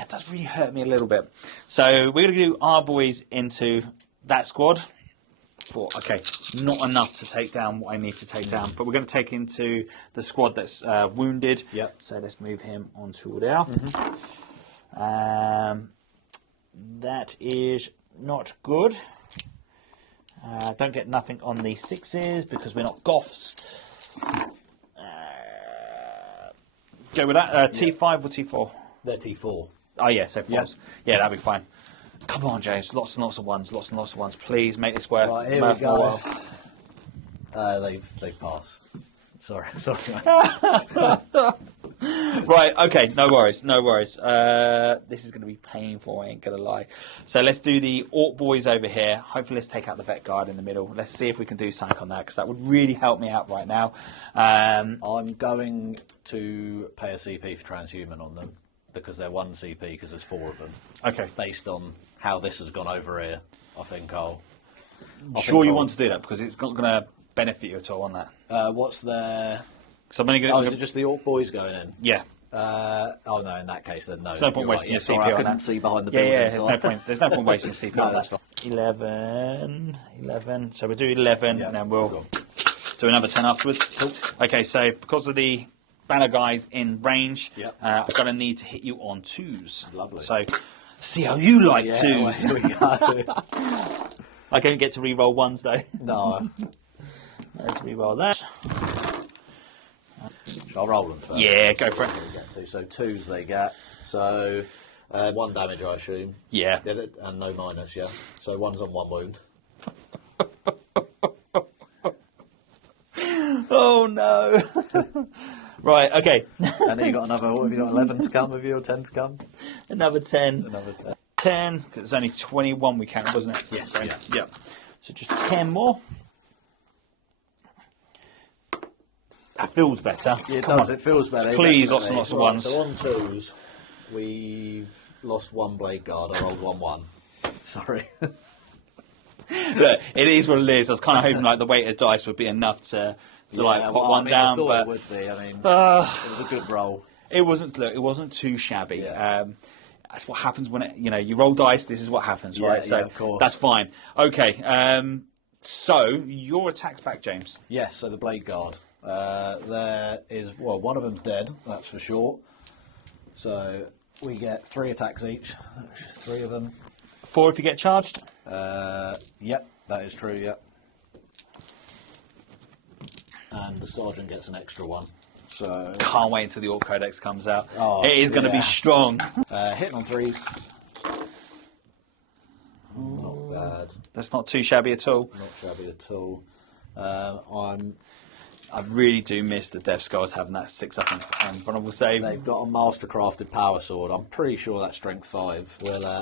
does really hurt me a little bit. So we're going to do our boys into that squad. Okay, not enough to take down what I need to take down, but we're going to take into the squad that's wounded. Yep. So let's move him onto there. That is not good. Don't get nothing on the 6s because we're not goths. Go with that. T5 or T4? They're T4. Oh yeah, so 4s. Yeah, that'll be fine. Come on, James. Lots and lots of ones. Lots and lots of ones. Please make this worth. Right, here we go. They've passed. Sorry. Right. Okay. No worries. This is going to be painful. I ain't going to lie. So let's do the Orc Boys over here. Hopefully, let's take out the Vet Guard in the middle. Let's see if we can do something on that, because that would really help me out right now. I'm going to pay a CP for transhuman on them, because they're 1 CP because there's 4 of them. Okay. Based on how this has gone over here, I think I'll Sure, you want to do that because it's not going to benefit you at all on that. What's their? So I'm only going to. Is it just the Orc Boys going in? Yeah. No, in that case then no. There's no point You're wasting right. your CP I on couldn't that. see behind the Yeah, building. yeah. so There's no point wasting CP No, on that's that. fine. 11. So we'll do 11, and then we'll do another 10 afterwards. Cool. Okay, so because of the banner guys in range, Yep. I've got to need to hit you on 2s. Lovely. So see how you like Yeah, 2s. well, here we go. I don't get to re-roll 1s though. No. Let's re-roll that. I'll roll them first. Yeah, go for it. So 2s they get. So 1 damage, I assume. Yeah. And no minus, yeah. So 1's on 1 wound. Oh no. Right, okay. And then you got another, what have you got, 11 to come, have you, or 10 to come? Another 10. Another 10. 10, because it was only 21 we counted, wasn't it? Yes, yeah. So just 10 more. That feels better. It Come does. on. It feels better. Please, definitely. lots and lots of Right, ones. So on twos, we've lost one blade guard. I rolled 1-1. Sorry. Look, it is what it is. I was kind of hoping like the weight of dice would be enough to like put one down, I thought but it would be. I mean, it was a good roll. it wasn't. Look, it wasn't too shabby. Yeah. That's what happens when you roll dice. This is what happens, right? So of course. that's fine. Okay. So your attack's back, James. Yes. So the blade guard. There is one of them's dead. That's for sure. So we get 3 attacks each. 3 of them. 4 if you get charged. Yep, that is true. Yep. And the sergeant gets an extra 1. So Can't wait until the Orc Codex comes out. Oh, it is going to be yeah. strong. hitting on 3s. Not bad. That's not too shabby at all. Not shabby at all. I really do miss the Death Scars having that 6 up and vulnerable save. They've got a mastercrafted power sword. I'm pretty sure that's strength 5.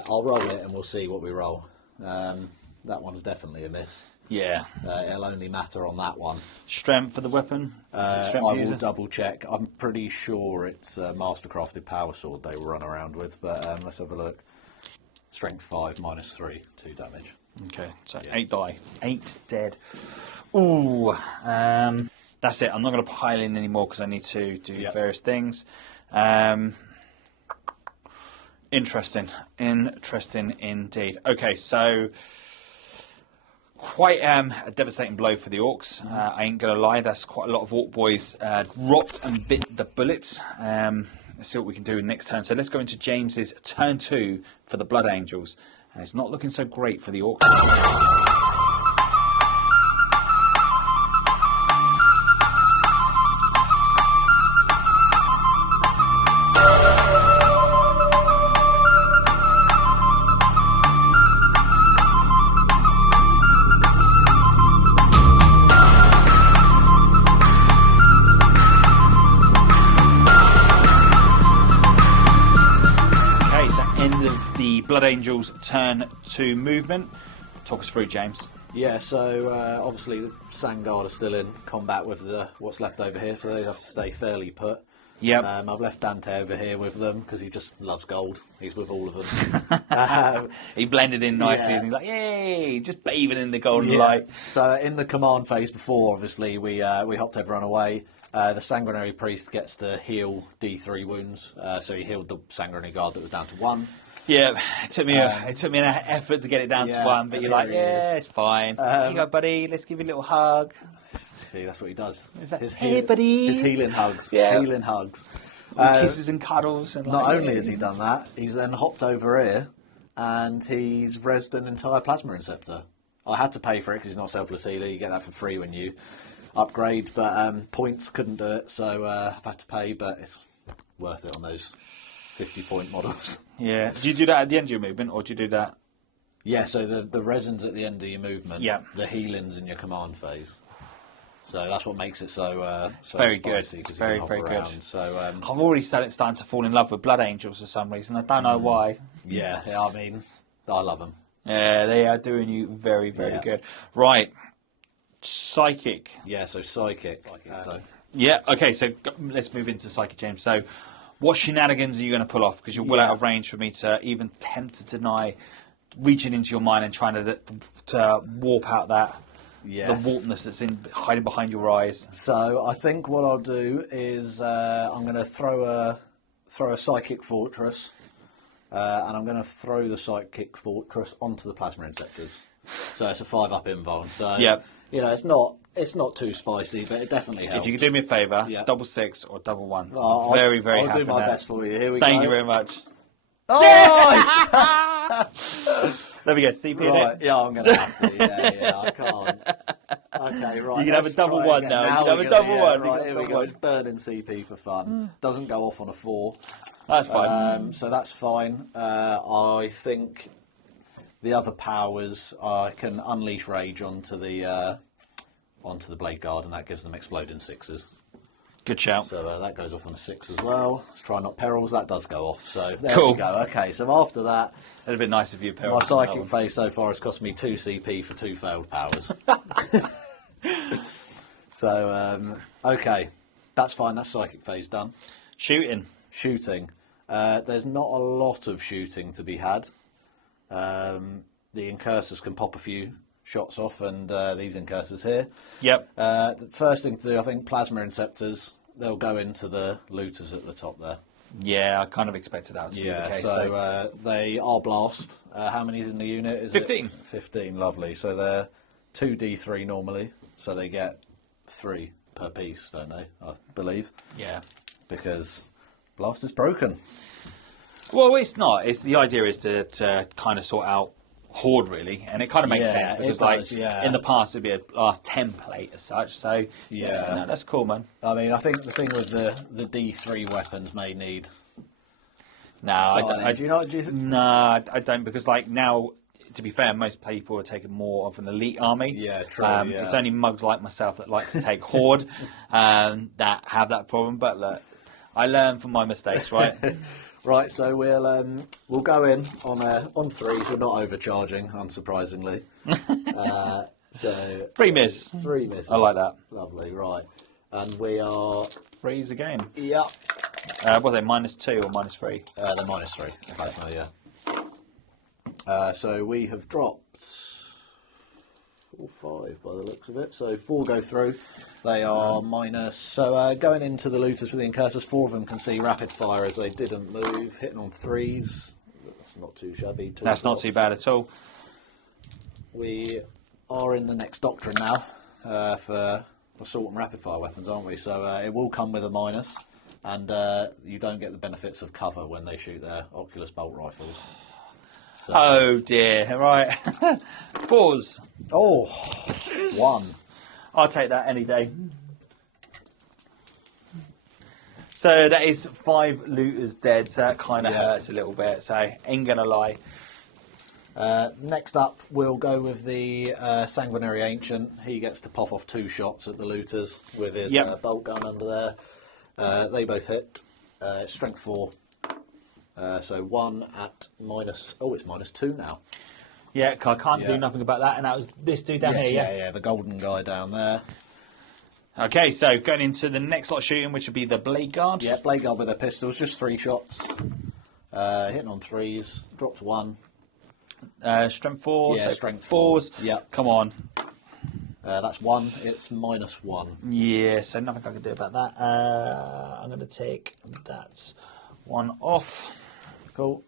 I'll roll it and we'll see what we roll. That one's definitely a miss. Yeah. It'll only matter on that one. Strength for the weapon? I Strength will user? double check. I'm pretty sure it's a mastercrafted power sword they will run around with, but let's have a look. Strength 5 minus 3, 2 damage. Okay, so 8 die. 8 dead. Ooh. That's it. I'm not going to pile in anymore because I need to do various things. Interesting. Interesting indeed. Okay, so quite a devastating blow for the Orcs. I ain't going to lie. That's quite a lot of Orc boys dropped and bit the bullets. Let's see what we can do next turn. So let's go into James's turn 2 for the Blood Angels. And it's not looking so great for the Orcs. Blood Angels turn 2 movement. Talk us through, James. Yeah, so obviously the Sangard are still in combat with what's left over here, so they have to stay fairly put. Yep. I've left Dante over here with them because he just loves gold. He's with all of them. He blended in nicely. Yeah. And he's like, yay, just bathing in the golden light. So in the command phase before, obviously, we hopped everyone away. The Sanguinary Priest gets to heal D3 wounds, so he healed the Sanguinary Guard that was down to 1. Yeah, it took me an effort to get it down to 1, but you're like, yeah, it's fine. Here you go, buddy. Let's give you a little hug. See, that's what he does. Hey, buddy. His healing hugs. Yeah. Healing hugs. Kisses and cuddles. And not only has he done that, he's then hopped over here and he's rezzed an entire Plasma Inceptor. I had to pay for it because he's not selfless healer. You get that for free when you upgrade, but points couldn't do it, so I've had to pay, but it's worth it on those 50-point models. Yeah. Do you do that at the end of your movement, or do you do that? Yeah, so the resin's at the end of your movement. Yeah. The healing's in your command phase. So that's what makes it so very good. spicy, It's 'cause you very, can very hop good. around. So I've already starting to fall in love with Blood Angels for some reason. I don't know why. yeah, I mean, I love them. Yeah, they are doing you very, very good. Right. Psychic. Yeah, so psychic. Yeah, okay, so let's move into Psychic, James. So what shenanigans are you going to pull off? Because you're well out of range for me to even attempt to deny reaching into your mind and trying to warp out that the warpness that's hiding behind your eyes. So I think what I'll do is I'm going to throw a Psychic Fortress, and I'm going to throw the Psychic Fortress onto the Plasma Inceptors. So it's a 5-up invuln. So you know, it's not too spicy, but it definitely helps. If you could do me a favour, double 6 or double 1. Oh, very, very I'll happy do my best for you. Here we go. Thank you very much. Oh! There we go. CP Right, yeah, I'm going to have to. Yeah, I can't. Okay, right. You can have a double 1 again. now. You can have a double 1. Right, here we go. It's burning CP for fun. Doesn't go off on a 4. That's fine. So that's fine. I think the other powers, I can unleash rage onto the Blade Guard, and that gives them exploding 6s. Good shout. So that goes off on a 6 as well. Let's try not perils. That does go off. So there Cool. we go. Okay, so after that, It'd be nice if you my psychic phase so far has cost me 2 CP for 2 failed powers. So okay, That's fine. That's psychic phase done. Shooting. Shooting. There's not a lot of shooting to be had. The Incursors can pop a few shots off, and these Incursors here. Yep. The first thing to do, I think, Plasma Inceptors, they'll go into the looters at the top there. Yeah, I kind of expected that to be the case. So they are blast. How many is in the unit? Is 15. It? 15, lovely. So they're 2d3 normally, so they get 3 per piece, don't they? I believe. Yeah. Because blast is broken. Well, it's not. It's the idea is to kind of sort out horde, really, and it kind of makes sense because, in the past, it'd be a blast template as such. So no, that's cool, man. I mean, I think the thing with the D3 weapons may need. No, I don't. Do you not? Do you No, I don't, because now, to be fair, most people are taking more of an elite army. Yeah, true. It's only mugs like myself that like to take horde that have that problem. But look, I learn from my mistakes, right? Right, so we'll go in on 3s. We're not overcharging, unsurprisingly. So 3 miss. 3 misses. I like that. Lovely, right. And we are 3s again. Yep. What are they, -2 or -3? They're -3. Plasma, yeah. So we have dropped 4, 5 by the looks of it. So 4 go through. They are minus. So going into the looters for the Incursors, 4 of them can see rapid fire as they didn't move, hitting on 3s. That's not too shabby. That's not too bad at all. We are in the next doctrine now for assault and rapid fire weapons, aren't we? So it will come with a minus, and you don't get the benefits of cover when they shoot their Occulus bolt rifles. So, oh dear! Right, 4s. Oh, 1. I'll take that any day. So that is 5 looters dead, so that kind of hurts a little bit, so ain't gonna lie. Next up, we'll go with the Sanguinary Ancient. He gets to pop off 2 shots at the looters with his bolt gun under there. They both hit. Strength 4. So 1 at minus... Oh, it's -2 now. Yeah, I can't do nothing about that, and that was this dude down here, Yeah, the golden guy down there. Okay, so going into the next lot of shooting, which would be the Blade Guard. Yeah, Blade Guard with their pistols, just 3 shots. Hitting on 3s, dropped 1. Strength 4, Yeah, so strength 4s. Yeah. Come on. That's 1, it's -1. Yeah, so nothing I can do about that. I'm going to take that 1 off. Cool.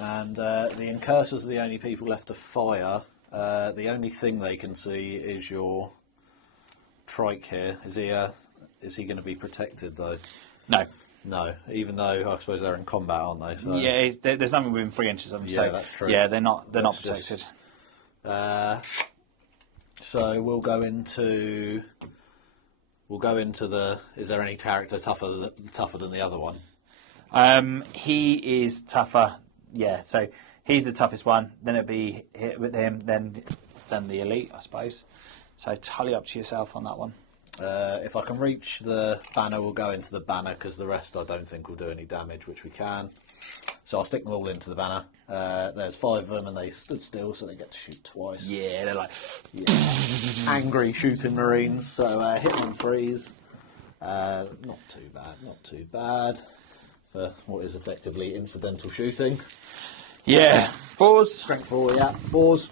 And the Incursors are the only people left to fire. The only thing they can see is your trike here. Is he going to be protected though? No. No. Even though I suppose they're in combat, aren't they? So, Yeah, there's nothing within 3 inches of them. Yeah, so, that's true. Yeah, they're not That's protected. So we'll go into the. Is there any character tougher than the other one? He is tougher. Yeah, so he's the toughest one. Then it'd be hit with him, then the elite, I suppose. So totally up to yourself on that one. If I can reach the banner, we'll go into the banner because the rest I don't think will do any damage, which we can. So I'll stick them all into the banner. There's 5 of them and they stood still, so they get to shoot twice. Yeah, they're like angry shooting Marines. So hitting on 3s. Not too bad for what is effectively incidental shooting. Yeah, 4s. Strength 4, yeah, 4s.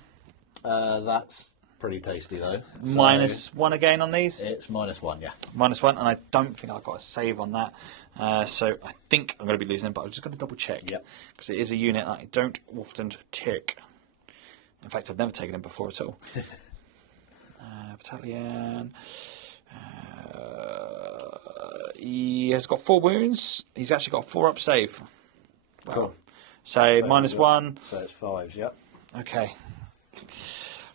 That's pretty tasty though. So -1 again on these. It's -1, yeah. -1, and I don't think I've got a save on that. So I think I'm going to be losing them, but I'm just going to double check. Yep. Because it is a unit that I don't often take. In fact, I've never taken him before at all. Battalion. He has got 4 wounds. He's actually got a 4-up save. Wow. Cool. So -1. So it's 5s, yep. Okay.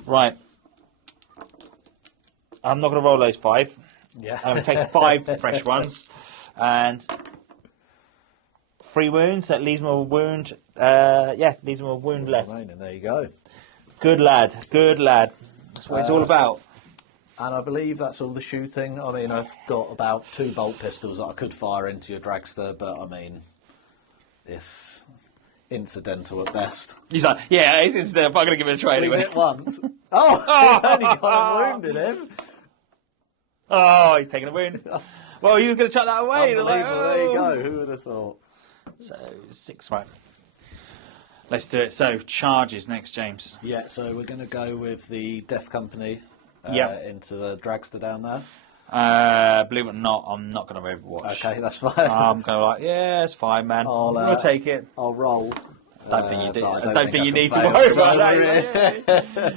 Right. I'm not going to roll those 5. Yeah. I'm going to take 5 fresh ones. And 3 wounds. That leaves me a wound. Leaves me a wound left. And there you go. Good lad. Good lad. That's what it's all about. And I believe that's all the shooting. I mean, I've got about 2 bolt pistols that I could fire into your dragster, but I mean, it's incidental at best. He's like, yeah, it's incidental, but I'm going to give it a try Leave anyway. it once. Oh, only got wounded him. Oh, he's taking a wound. Well, you were going to chuck that away. Unbelievable. There you go. Who would have thought? So 6, right. Let's do it. So charges next, James. Yeah, so we're going to go with the Death Company into the dragster down there. Believe it or not, I'm not going to Overwatch. Okay, that's fine. I'm going to like, yeah, it's fine, man. I'll take it. I'll roll. Don't think you do. I don't think you need to worry about that.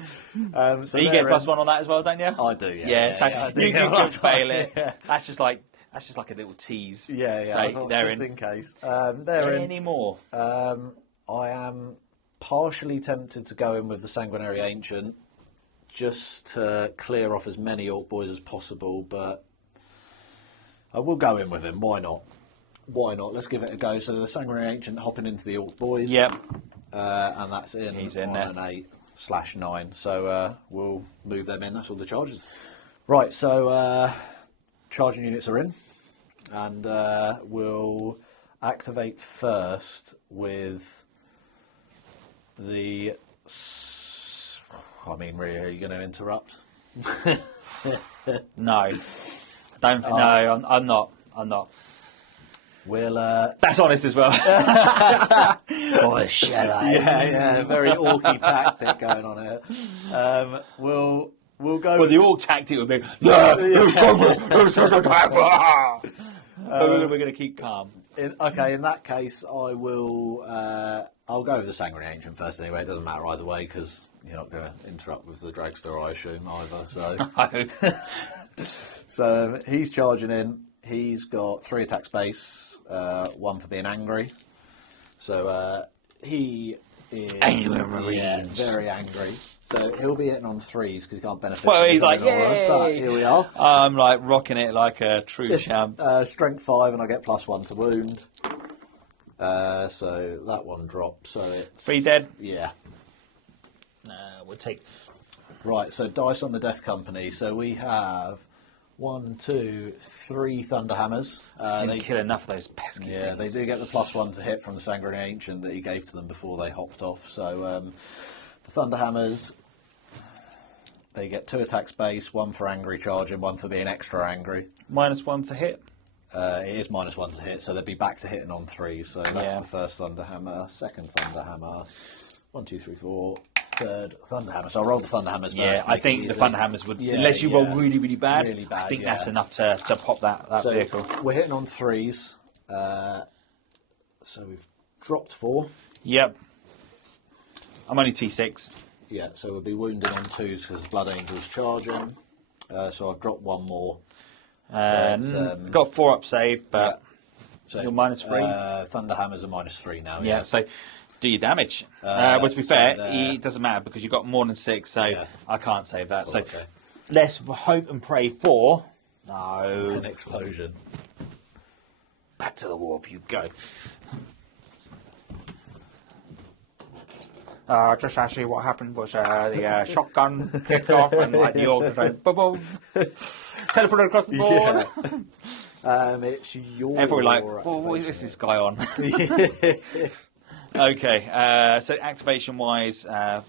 So you get +1 on that as well, don't you? I do, yeah. You can fail it. Yeah. That's just like a little tease. Yeah. So they're just in case. Any more? I am partially tempted to go in with the Sanguinary Ancient, just to clear off as many Orc boys as possible, but I will go in with him. Why not? Let's give it a go. So the Sanguinary Ancient hopping into the Orc boys. Yep. And that's in. He's in there. An 8/9. So we'll move them in. That's all the charges. Right. So charging units are in, and we'll activate first with the. I mean, really, are you going to interrupt? No. Don't. No, I'm not. We'll. That's honest as well. Boy, shall I? Yeah, very orky tactic going on here. We'll go. Well, the Orc tactic would be, let's attack. We're going to keep calm. In that case, I will. I'll go with the Sanguinary Ancient first anyway. It doesn't matter either way because you're not going to interrupt with the Dragster, I assume, either. So he's charging in. He's got 3 attack space, 1 for being angry. So he is very angry. So he'll be hitting on 3s because he can't benefit. Well, from he's like, yay! But here we are. I'm like rocking it like a true champ. Strength 5, and I get +1 to wound. So that one drops. So it's 3 dead. Yeah. We'll take. Right. So dice on the Death Company. So we have 1, 2, 3 Thunderhammers. Didn't kill enough of those pesky things. Yeah, they do get the +1 to hit from the Sanguinary Ancient that he gave to them before they hopped off. So the Thunderhammers, they get 2 attack space, 1 for angry charging, 1 for being extra angry. -1 for hit. It is -1 to hit, so they'd be back to hitting on 3. So that's the first Thunderhammer, second Thunderhammer, 1, 2, 3, 4. Third Thunderhammer. So I'll roll the Thunderhammers first. Yeah, I think the Thunderhammers would, unless you roll really, really bad, I think that's enough to pop that vehicle. We're hitting on 3s. So we've dropped 4. Yep. I'm only T6. Yeah, so we'll be wounded on 2s because Blood Angel's charging. So I've dropped 1 more. Got 4 up save, but you're -3. Thunderhammers are -3 now. Yeah, so do your damage. Well, to be fair, it doesn't matter because you've got more than 6, so I can't save that. So let's hope and pray for an explosion. Back to the warp you go. Just actually what happened was the shotgun kicked off and like the orc went boom boom, teleported across the board. It's your. Everyone like, what is this guy on? Okay, so activation wise, I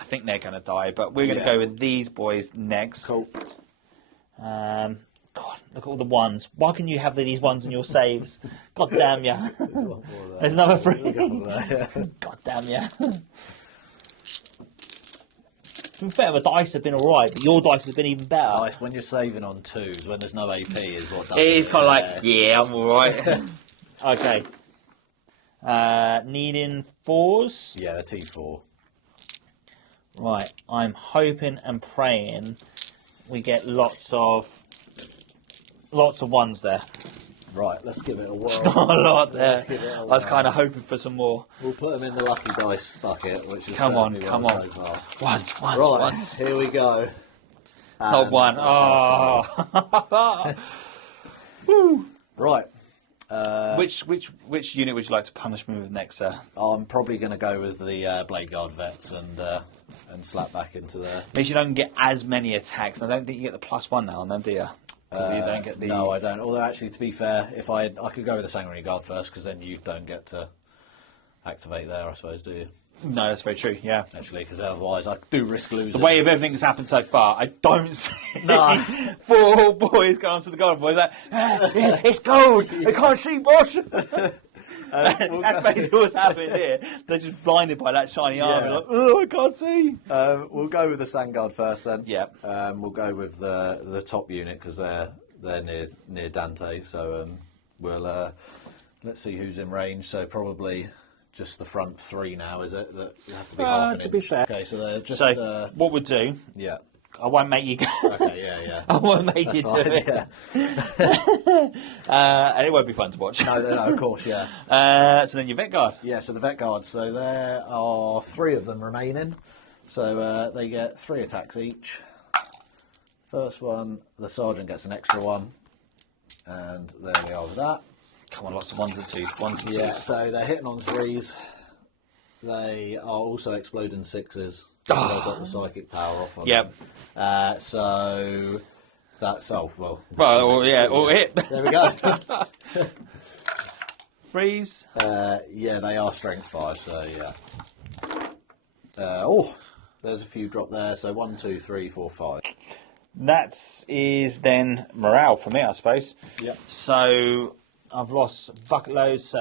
think they're going to die, but we're going to go with these boys next. Cool. God, look at all the ones. Why can you have these ones in your saves? God damn ya. There's another 3. God damn ya. To be fair, the dice have been alright, but your dice have been even better. Nice. When you're saving on 2s, when there's no AP, is what does it. It is kind of like, yeah, I'm alright. Okay. Needing 4s? Yeah, the T4. Right, I'm hoping and praying we get lots of 1s there. Right, let's give it a whirl. It's not a lot there. I was kind of hoping for some more. We'll put them in the lucky dice bucket, which is come on. So far. Once. Here we go. Not 1. Oh. Woo. Right. Which unit would you like to punish me with next, sir? I'm probably going to go with the Blade Guard vets and slap back into there. At least you don't get as many attacks. I don't think you get the +1 now on them, do you? You don't get the... No, I don't. Although, actually, to be fair, if I could go with the Sanguinary Guard first, because then you don't get to activate there, I suppose, do you? No, that's very true. Yeah. actually, because otherwise I do risk losing. The way of everything that's happened so far, I don't see No. 4 boys going to the golden boys like, it's gold. I can't see, boss. That's basically what's happening here. They're just blinded by that shiny armor. Like, oh, I can't see. We'll go with the Sandguard first then. Yeah. We'll go with the top unit because they're near Dante. So we'll let's see who's in range. So probably just the front 3 now, is it? That you have to be half an To be inch? fair. Okay, so they're just. So what we'll do, yeah. I won't make you go. Okay, yeah. I won't make you do fine, it. yeah. And it won't be fun to watch. No, of course, yeah. So then your Vet Guard. Yeah, so the Vet Guards, so there are 3 of them remaining. So they get 3 attacks each. First one, the Sergeant gets an extra 1. And there we are with that. Come on, lots of 1s and 2s. 1s and 2s. Yeah, so they're hitting on 3s. They are also exploding 6s. They've got the psychic power off on Yep. them. So that's, well, Yeah, or hit. there we go. Freeze. Yeah, they are strength 5, so yeah. There's a few drop there. So 1, 2, 3, 4, 5. That is then morale for me, I suppose. Yep. So I've lost bucket loads. So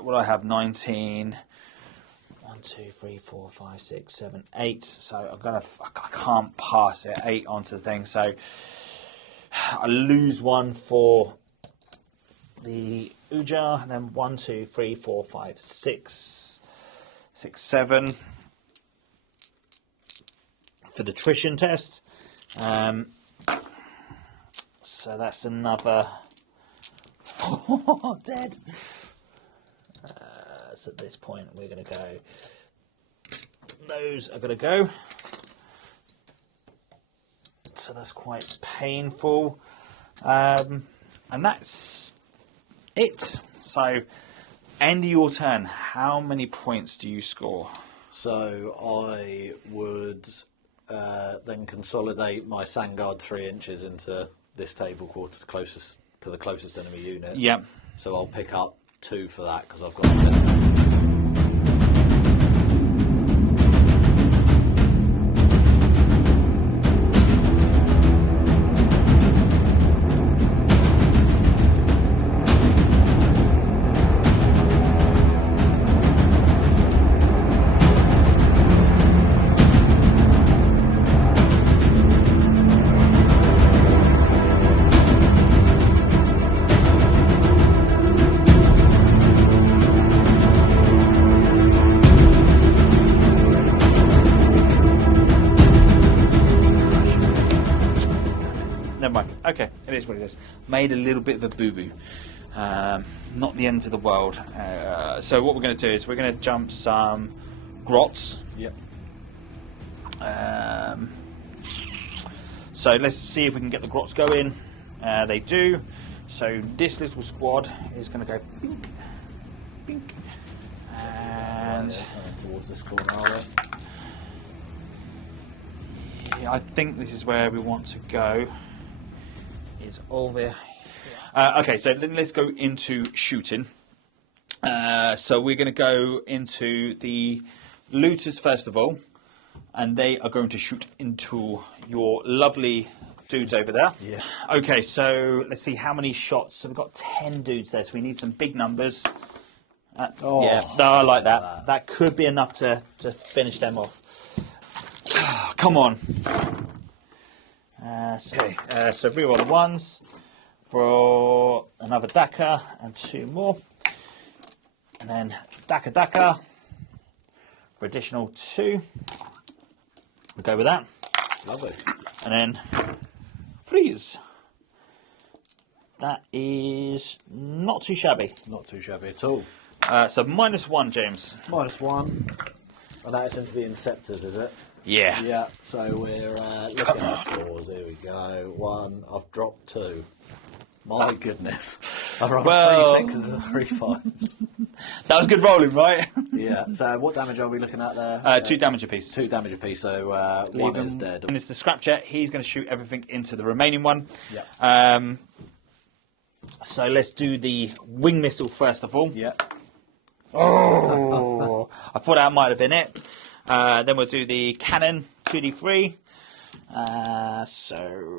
what do I have? 19. 1, 2, 3, 4, 5, 6, 7, 8. So I can't pass it. 8 onto the thing. So I lose 1 for the Ujar, and then 1, 2, 3, 4, 5, 6, 7 for the attrition test. So that's another 4 dead. So at this point we're going to go. Those are going to go. So that's quite painful. And that's it. So, end of your turn. How many points do you score? So I would then consolidate my Sandguard 3 inches into this table quarter to the closest enemy unit. Yeah. So I'll pick up 2 for that because I've got 10. Okay, it is what it is. Made a little bit of a boo-boo. Not the end of the world. So what we're going to do is we're going to jump some grots. Yep. So let's see if we can get the grots going. They do. So this little squad is going to go bink, bink, and towards this corner, are they? Yeah, I think this is where we want to go. Is over here. Okay, so then let's go into shooting. So we're going to go into the looters first of all, and they are going to shoot into your lovely dudes over there. Yeah. Okay, so let's see how many shots. So we've got 10 dudes there, so we need some big numbers. Yeah, no, I like that. That could be enough to finish them off. Come on. So reroll the 1s for another Daka and 2 more. And then Daka for additional 2. We'll go with that. Lovely. And then freeze. That is not too shabby. Not too shabby at all. So -1, James. -1. And that is into the Inceptors, is it? Yeah. Yeah, so we're looking at scores. Here we go. 1. I've dropped 2. My goodness. I've rolled 3 6s and 3 5s. That was good rolling, right? Yeah. So what damage are we looking at there? 2 damage apiece. 2 damage apiece, so 1 is dead. And it's the scrapjet. He's going to shoot everything into the remaining one. Yeah. So let's do the wing missile first of all. Yeah. Oh, I thought that might have been it. Then we'll do the cannon 2d3. So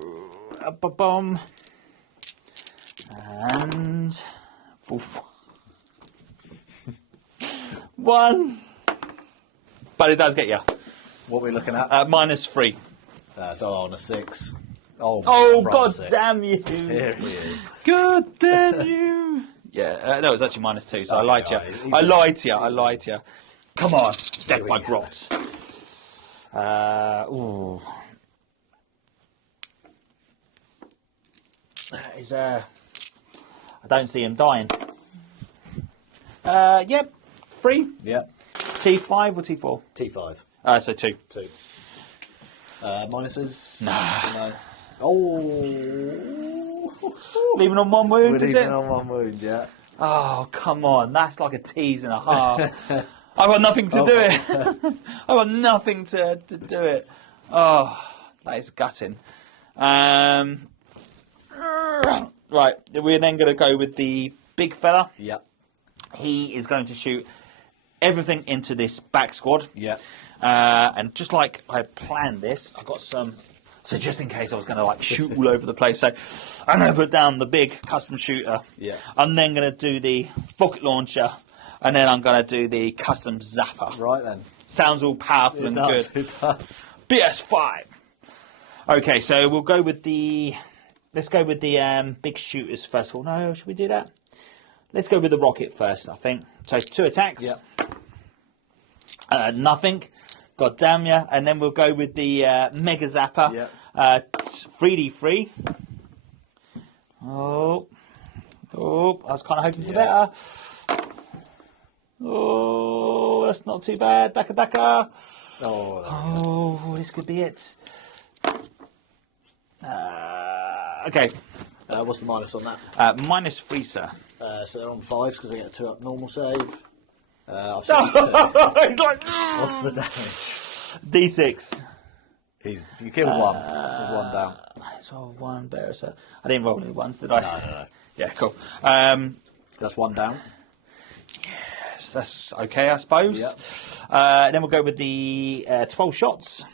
up a bomb and 1, but it does get you. What are we looking at? -3. So on a 6. Oh, God damn you! Here he is. God damn you! Yeah, no, it was actually -2, so I lied to you. I lied to you. Come on, death by grots. Ooh. Is I don't see him dying. Yep, 3. Yep. T5 or T4? T5. So 2. 2. Minuses? Nah. No. Oh. Leaving on 1 wound, We're is leaving it? on 1 wound, yeah. Oh, come on. That's like a tease and a half. I've got nothing to do it. I've got nothing to do it. Oh, that is gutting. Right, we're then going to go with the big fella. Yep. He is going to shoot everything into this back squad. Yep. And just like I planned this, I got some. So just in case I was going to like shoot all over the place, so I'm going to put down the big custom shooter. Yeah. I'm then going to do the rocket launcher, and then I'm going to do the custom zapper. Right then. Sounds all powerful and good. It does. BS5. Okay, so we'll go with the. Let's go with the big shooters first of all. No, should we do that? Let's go with the rocket first, I think. So 2 attacks. Yep. Nothing. God damn ya. And then we'll go with the Mega Zapper. Yep. 3d3. Oh, I was kind of hoping for better. Oh, that's not too bad. Daka Daka. Oh, this could be it. Okay. What's the minus on that? -3, sir. So they're on 5s because they get a 2 up normal save. I've He's seen 2. like, What's the damage? D6. You killed 1. There's 1 down. So 1 better, so I didn't roll any ones, did I? No. Yeah, cool. That's 1 down. Yes, that's okay, I suppose. Yep. Then we'll go with the 12 shots.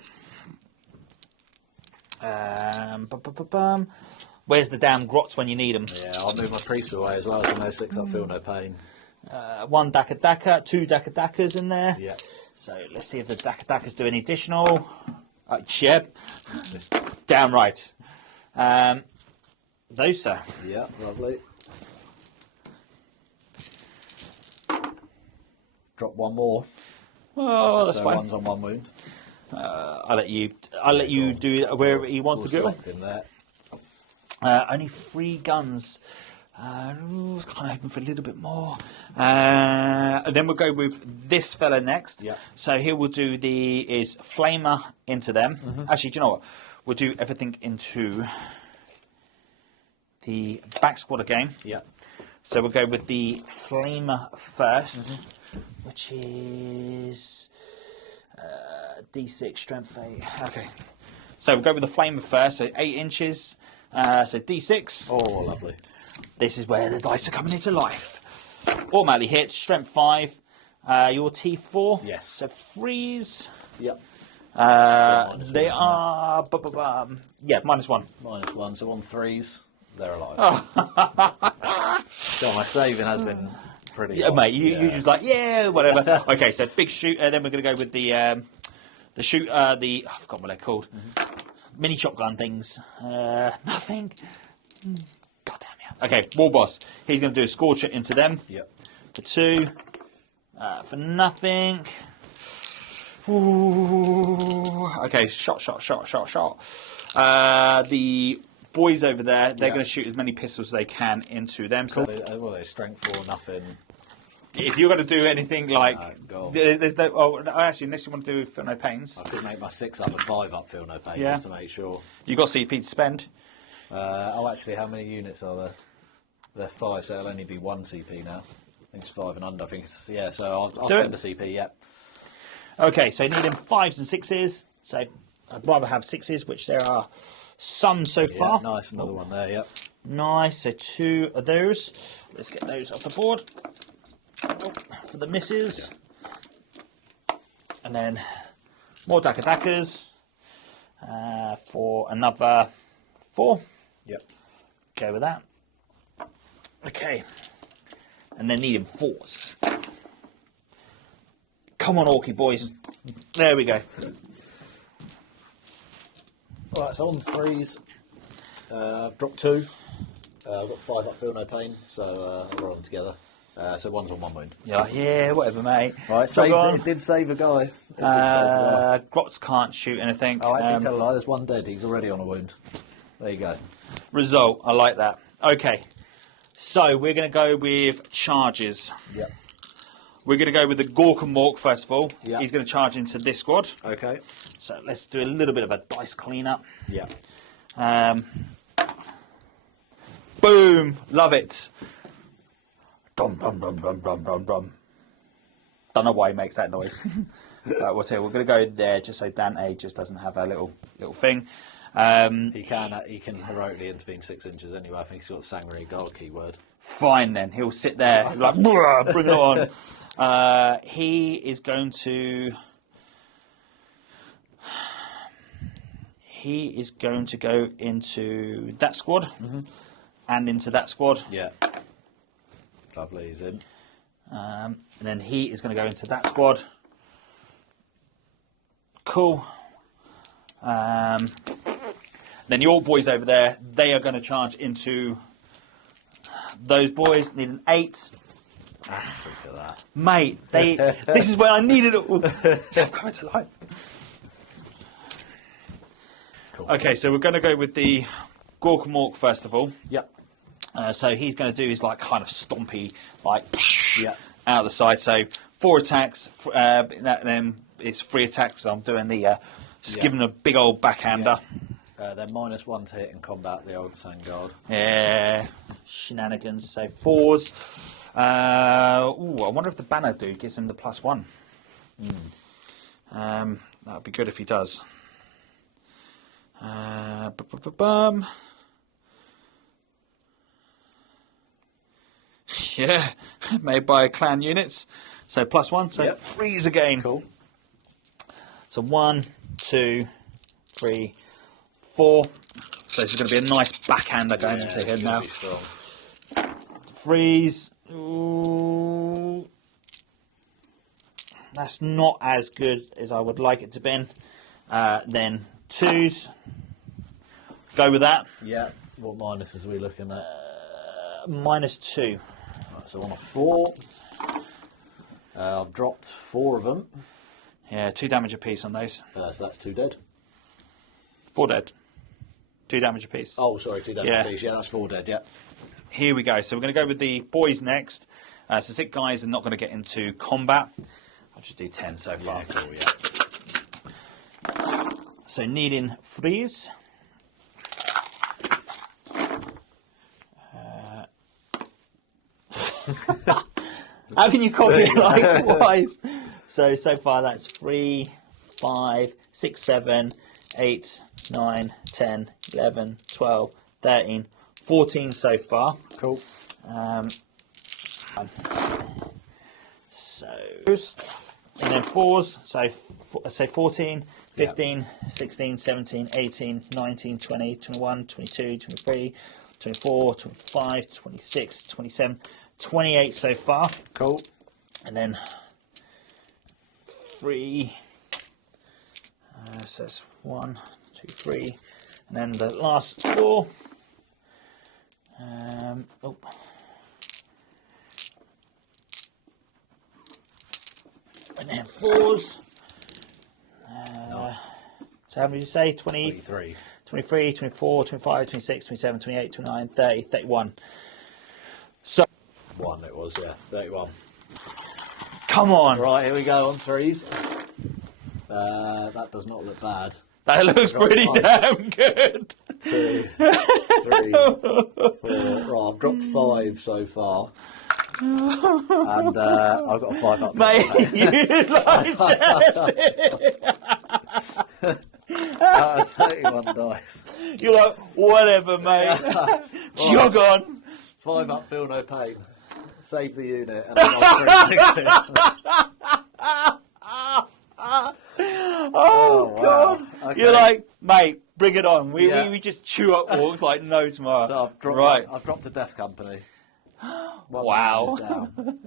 Where's the damn grots when you need them? Yeah, I'll move my priest away as well, so no 6 I feel no pain. 1 Daka Daka, 2 Daka Dakas in there. Yeah. So let's see if the Daka Dakas do any additional. Yep. Damn right. Those, sir. Yeah, lovely. Drop 1 more. Oh, that's So fine. 1's on 1 wound. I'll let you do it wherever he wants to go. Select in there. Only 3 guns. I was kind of hoping for a little bit more. And then we'll go with this fella next. Yeah. So here we'll do is flamer into them. Actually, do you know what? We'll do everything into the back squad again. Yeah. So we'll go with the flamer first, which is D6 strength 8. Okay. So we'll go with the flamer first. So 8 inches. So D6. Oh, lovely. This is where the dice are coming into life. Automatically hits, strength 5. Your T4. Yes. So freeze. Yep. They are. Yeah, -1. -1, so on 3s, they're alive. Oh. God, my saving has been pretty. Yeah, hot. mate, you just like, yeah, whatever. Okay, so big shooter. Then we're going to go with the shooter, I forgot what they're called. Mini shotgun things. Nothing. God damn you. Okay, War Boss. He's going to do a scorcher into them. Yep. For 2. For nothing. Ooh. Okay, shot. The boys over there, they're going to shoot as many pistols as they can into them. So They strength 4, nothing. if you're going to do anything like, go. there's no. Oh, actually, unless you want to do Feel No Pains, I could make my 6 up and 5 up, feel no pain, Yeah. just to make sure. you got CP to spend. Actually, how many units are there? They're 5, so it'll only be 1 CP now. I think it's 5 and under. I think it's, yeah, so I'll Do spend it. the CP, yeah. Okay, so needing 5s and 6s. So I'd rather have 6s, which there are some so far. Yeah, nice, another one there, yep. Nice, so 2 of those. Let's get those off the board. for the misses. And then more Daka-Dakas for another 4. Yep. Go with that. Okay. And then needing 4s. Come on, Orky boys. There we go. Alright, so on 3s, I've dropped 2. I've got 5 up, feel no pain, so I'll roll them together. So 1's on 1 wound. Yeah, whatever, mate. Right, it did save a guy. Grots can't shoot anything. Oh, actually, tell a lie, there's 1 dead. He's already on a wound. There you go. Result, I like that. Okay, so we're going to go with charges. Yep. We're going to go with the Gorkamork first of all. Yep. He's going to charge into this squad. Okay. So let's do a little bit of a dice cleanup. Yeah. Boom! Love it. Dum dum dum dum dum dum dum. Don't know why he makes that noise. But we'll tell you, we're going to go there just so Dante just doesn't have a little thing. He can heroically intervene 6 inches anyway. I think he's got the Sangre Guard keyword. Fine then, he'll sit there like bring it on. He is going to go into that squad and into that squad. Yeah. Lovely, he's in. And then he is going to go into that squad. Cool. Then your boys over there, they are going to charge into those boys. Need an 8. Look at that. Mate, this is where I needed it all. So I'm coming to life. Cool. Okay, so we're going to go with the Gorkamork first of all. Yep. So he's going to do his like kind of stompy, like Yep. out of the side. So 4 attacks. Then it's 3 attacks. So I'm doing the just giving a big old backhander. They're -1 to hit in combat, the old Sangard. Yeah, shenanigans. So 4s. I wonder if the banner dude gives him the +1. That would be good if he does. Yeah, made by clan units. So +1, so Yep. 3s again. Cool. So 1, 2, 3, 4. So this is going to be a nice backhander going into him now. 3s. Ooh. That's not as good as I would like it to be. Then 2s. Go with that. Yeah. What minuses are we looking at? -2. Right, so on a 4. I've dropped 4 of them. Yeah, 2 damage apiece on those. So that's 2 dead. 4 dead. 2 damage apiece. Oh, sorry, 2 dead. Yeah. Yeah, that's 4 dead, yeah. Here we go. So we're going to go with the boys next. So 6 guys are not going to get into combat. I'll just do 10 so far. Yeah, cool, yeah. So needing 3s. How can you copy it like twice? So far that's 3, 5, 6, 7, 8, 9, 10, 11, 12, 13, 14 so far. Cool. So, and then 4s, so 14, 15, 16, 17, 18, 19, 20, 21, 22, 23, 24, 25, 26, 27, 28 so far. Cool. And then 3, so it's 1, 2, 3, and then the last 4. And then 4s. So how many did you say? 23. 23, 24, 25, 26, 27, 28, 29, 30, 31. So 1 it was, yeah. 31. come on. Right, here we go on 3s. That does not look bad. That looks pretty 5. damn good. 2, 3, 4. Right, I've dropped 5 so far. And I've got a 5 up. Mate, you like Out of 31 dice. You're like, whatever, mate. Jog on. 5 up, feel no pain. Save the unit. And Oh, God. wow. Okay. You're like, mate, bring it on. We Yeah. just chew up orcs like no tomorrow. So I've dropped, right. I've dropped a death company. Wow. Down.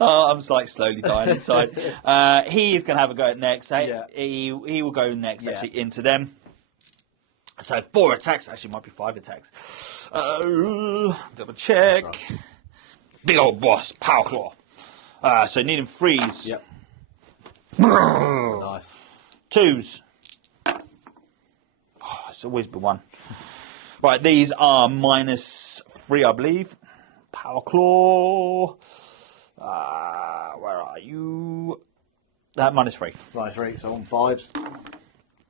Oh, I'm like slowly dying inside. He is going to have a go at next. Yeah. He will go next, Yeah. actually, into them. So 4 attacks. Actually, might be 5 attacks. Double check. Right. Big old boss, power claw. So need him freeze. Yep. Nice. 2s. Oh, it's always been 1. Right, these are -3, I believe. Power claw. Where are you? -3. -3, so on 5s.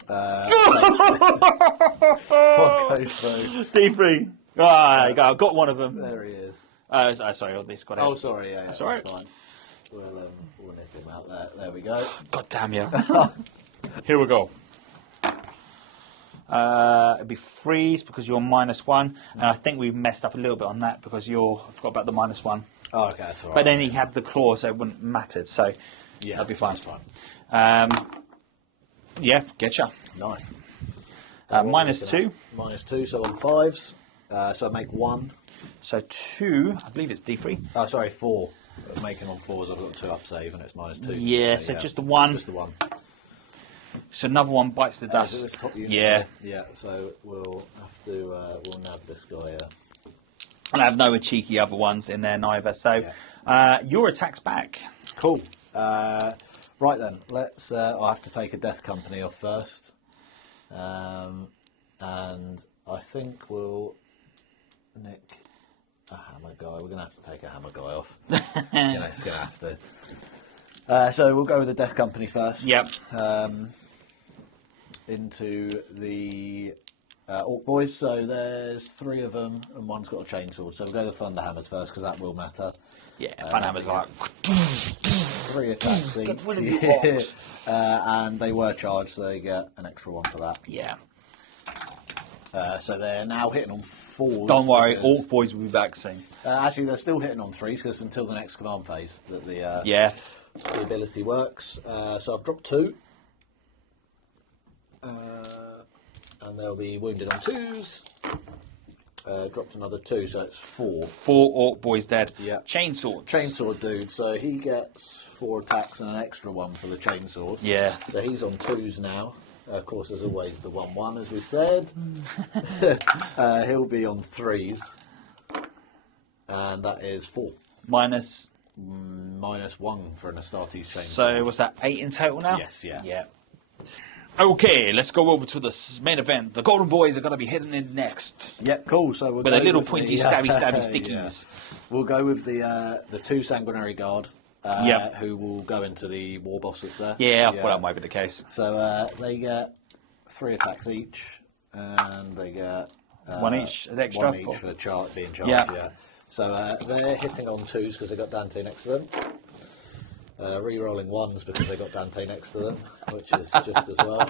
One goes through. D3. Ah, there you go. I've got one of them. There he is. Sorry, this got Oh, out. sorry, yeah. That's all right. Fine. We'll nip him out there. There we go. God damn you. Here we go. It'd be freeze because you're -1, and I think we've messed up a little bit on that because I forgot about the -1. Oh, okay, that's all right. But then he had the claw, so it wouldn't matter. So yeah, that'd be fine. That's fine. Yeah, getcha. Nice. -2. -2, so on 5s. So make 1. So 2, I believe it's D3. Oh, sorry, 4. Making on 4s, I've got 2 up save, and it's -2. Yeah, so just the 1. Just the 1. So another one bites the So dust. this top unit, Yeah. Yeah, so we'll have to, we'll nab this guy, And I have no cheeky other ones in there neither. So your attack's back. Cool. Right then, let's. I'll have to take a death company off first, and I think we'll nick a hammer guy. We're going to have to take a hammer guy off. It's going to have to. So we'll go with the death company first. Yep. Into the Orc boys. So there's 3 of them, and one's got a chainsaw. So we'll go the thunder hammers first because that will matter. Yeah, Funhammer's like 3 attacks each. And they were charged, so they get an extra 1 for that. yeah. So they're now hitting on 4s. Don't worry, because- Orc boys will be back soon. actually, they're still hitting on 3s because until the next command phase that the Yeah. the ability works. So I've dropped 2. And they'll be wounded on 2s. Dropped another 2, so it's 4. 4 Orc boys dead. Yeah. Chainswords. Chainsaw dude, so he gets 4 attacks and an extra 1 for the chainsaw. Yeah. So he's on 2s now. Of course, there's always the 1-1, as we said. He'll be on 3s. And that is 4. Minus. -1 for an Astartes chainsaw. So what's that? 8 in total now? Yes, yeah. Yeah. Okay, let's go over to the main event. The Golden Boys are going to be hitting in next. Yeah, cool. So we'll With go a little with pointy the, stabby yeah. stickies. We'll go with the 2 Sanguinary Guard, Yep. who will go into the war bosses there. Yeah, I thought that might be the case. So they get 3 attacks each, and they get 1 each, an extra. 1 each for being charged. Yeah. Yeah. So they're hitting on 2s because they got Dante next to them. Re-rolling 1s because they got Dante next to them, which is just as well.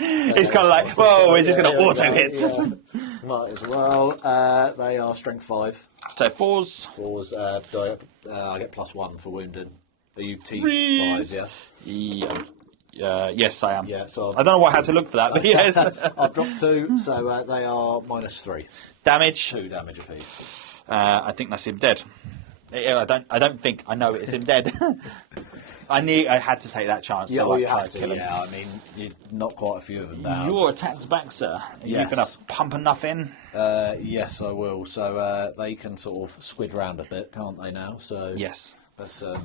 It's kind of like, whoa, we're just going to auto-hit. Yeah. Might as well. They are strength 5. So 4s. 4s, die up. I get +1 for wounded. Are you T5, Freeze. yeah? Yes, I am. Yeah, so I don't know why I had to look for that, but yes. I've dropped 2, so they are -3. Damage. 2 damage apiece. I think that's him dead. I don't think I know it's him dead. I had to take that chance. Yeah, so well, I you tried have to to. kill him. Yeah, I mean, you knocked quite a few of them down. Your attack's back, sir. Are you Yes. going to pump enough in? Yes, I will. So they can sort of squid round a bit, can't they now? So Yes. That's, So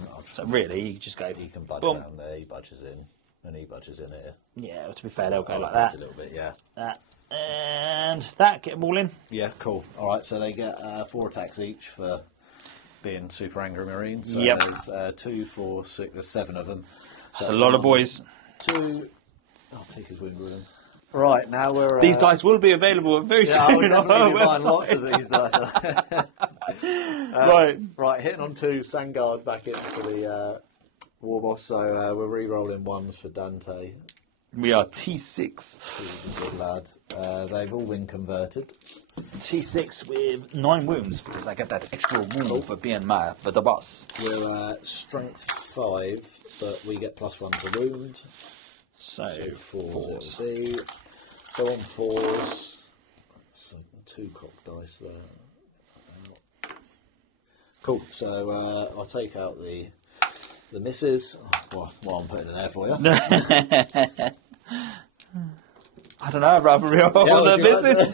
really, you just go. he can budge Boom. around there. He budges in, and he budges in here. Yeah. To be fair, they'll go like Budge that. a little bit, yeah. That and that. Get them all in. Yeah, cool. All right, so they get 4 attacks each for being super angry marines. So Yep. there's 2, 4, 6. There's 7 of them. That's a lot of boys. 2. I'll take his wound with him. Right, now we're... These dice will be available very Yeah, I'll soon on our definitely be buying lots website. of these dice. Right. Right, hitting on 2 Sangard back into the war boss. So we're re-rolling 1s for Dante. We are T6. Good lad. They've all been converted. T6 with 9 wounds because I get that extra wound for being for the boss. We're strength 5, but we get +1 to wound. So 4s. So on 4s. So 2 cock dice there. Cool. So I'll take out the misses. Well, I'm putting it there for you. I don't know. I'd rather roll the misses.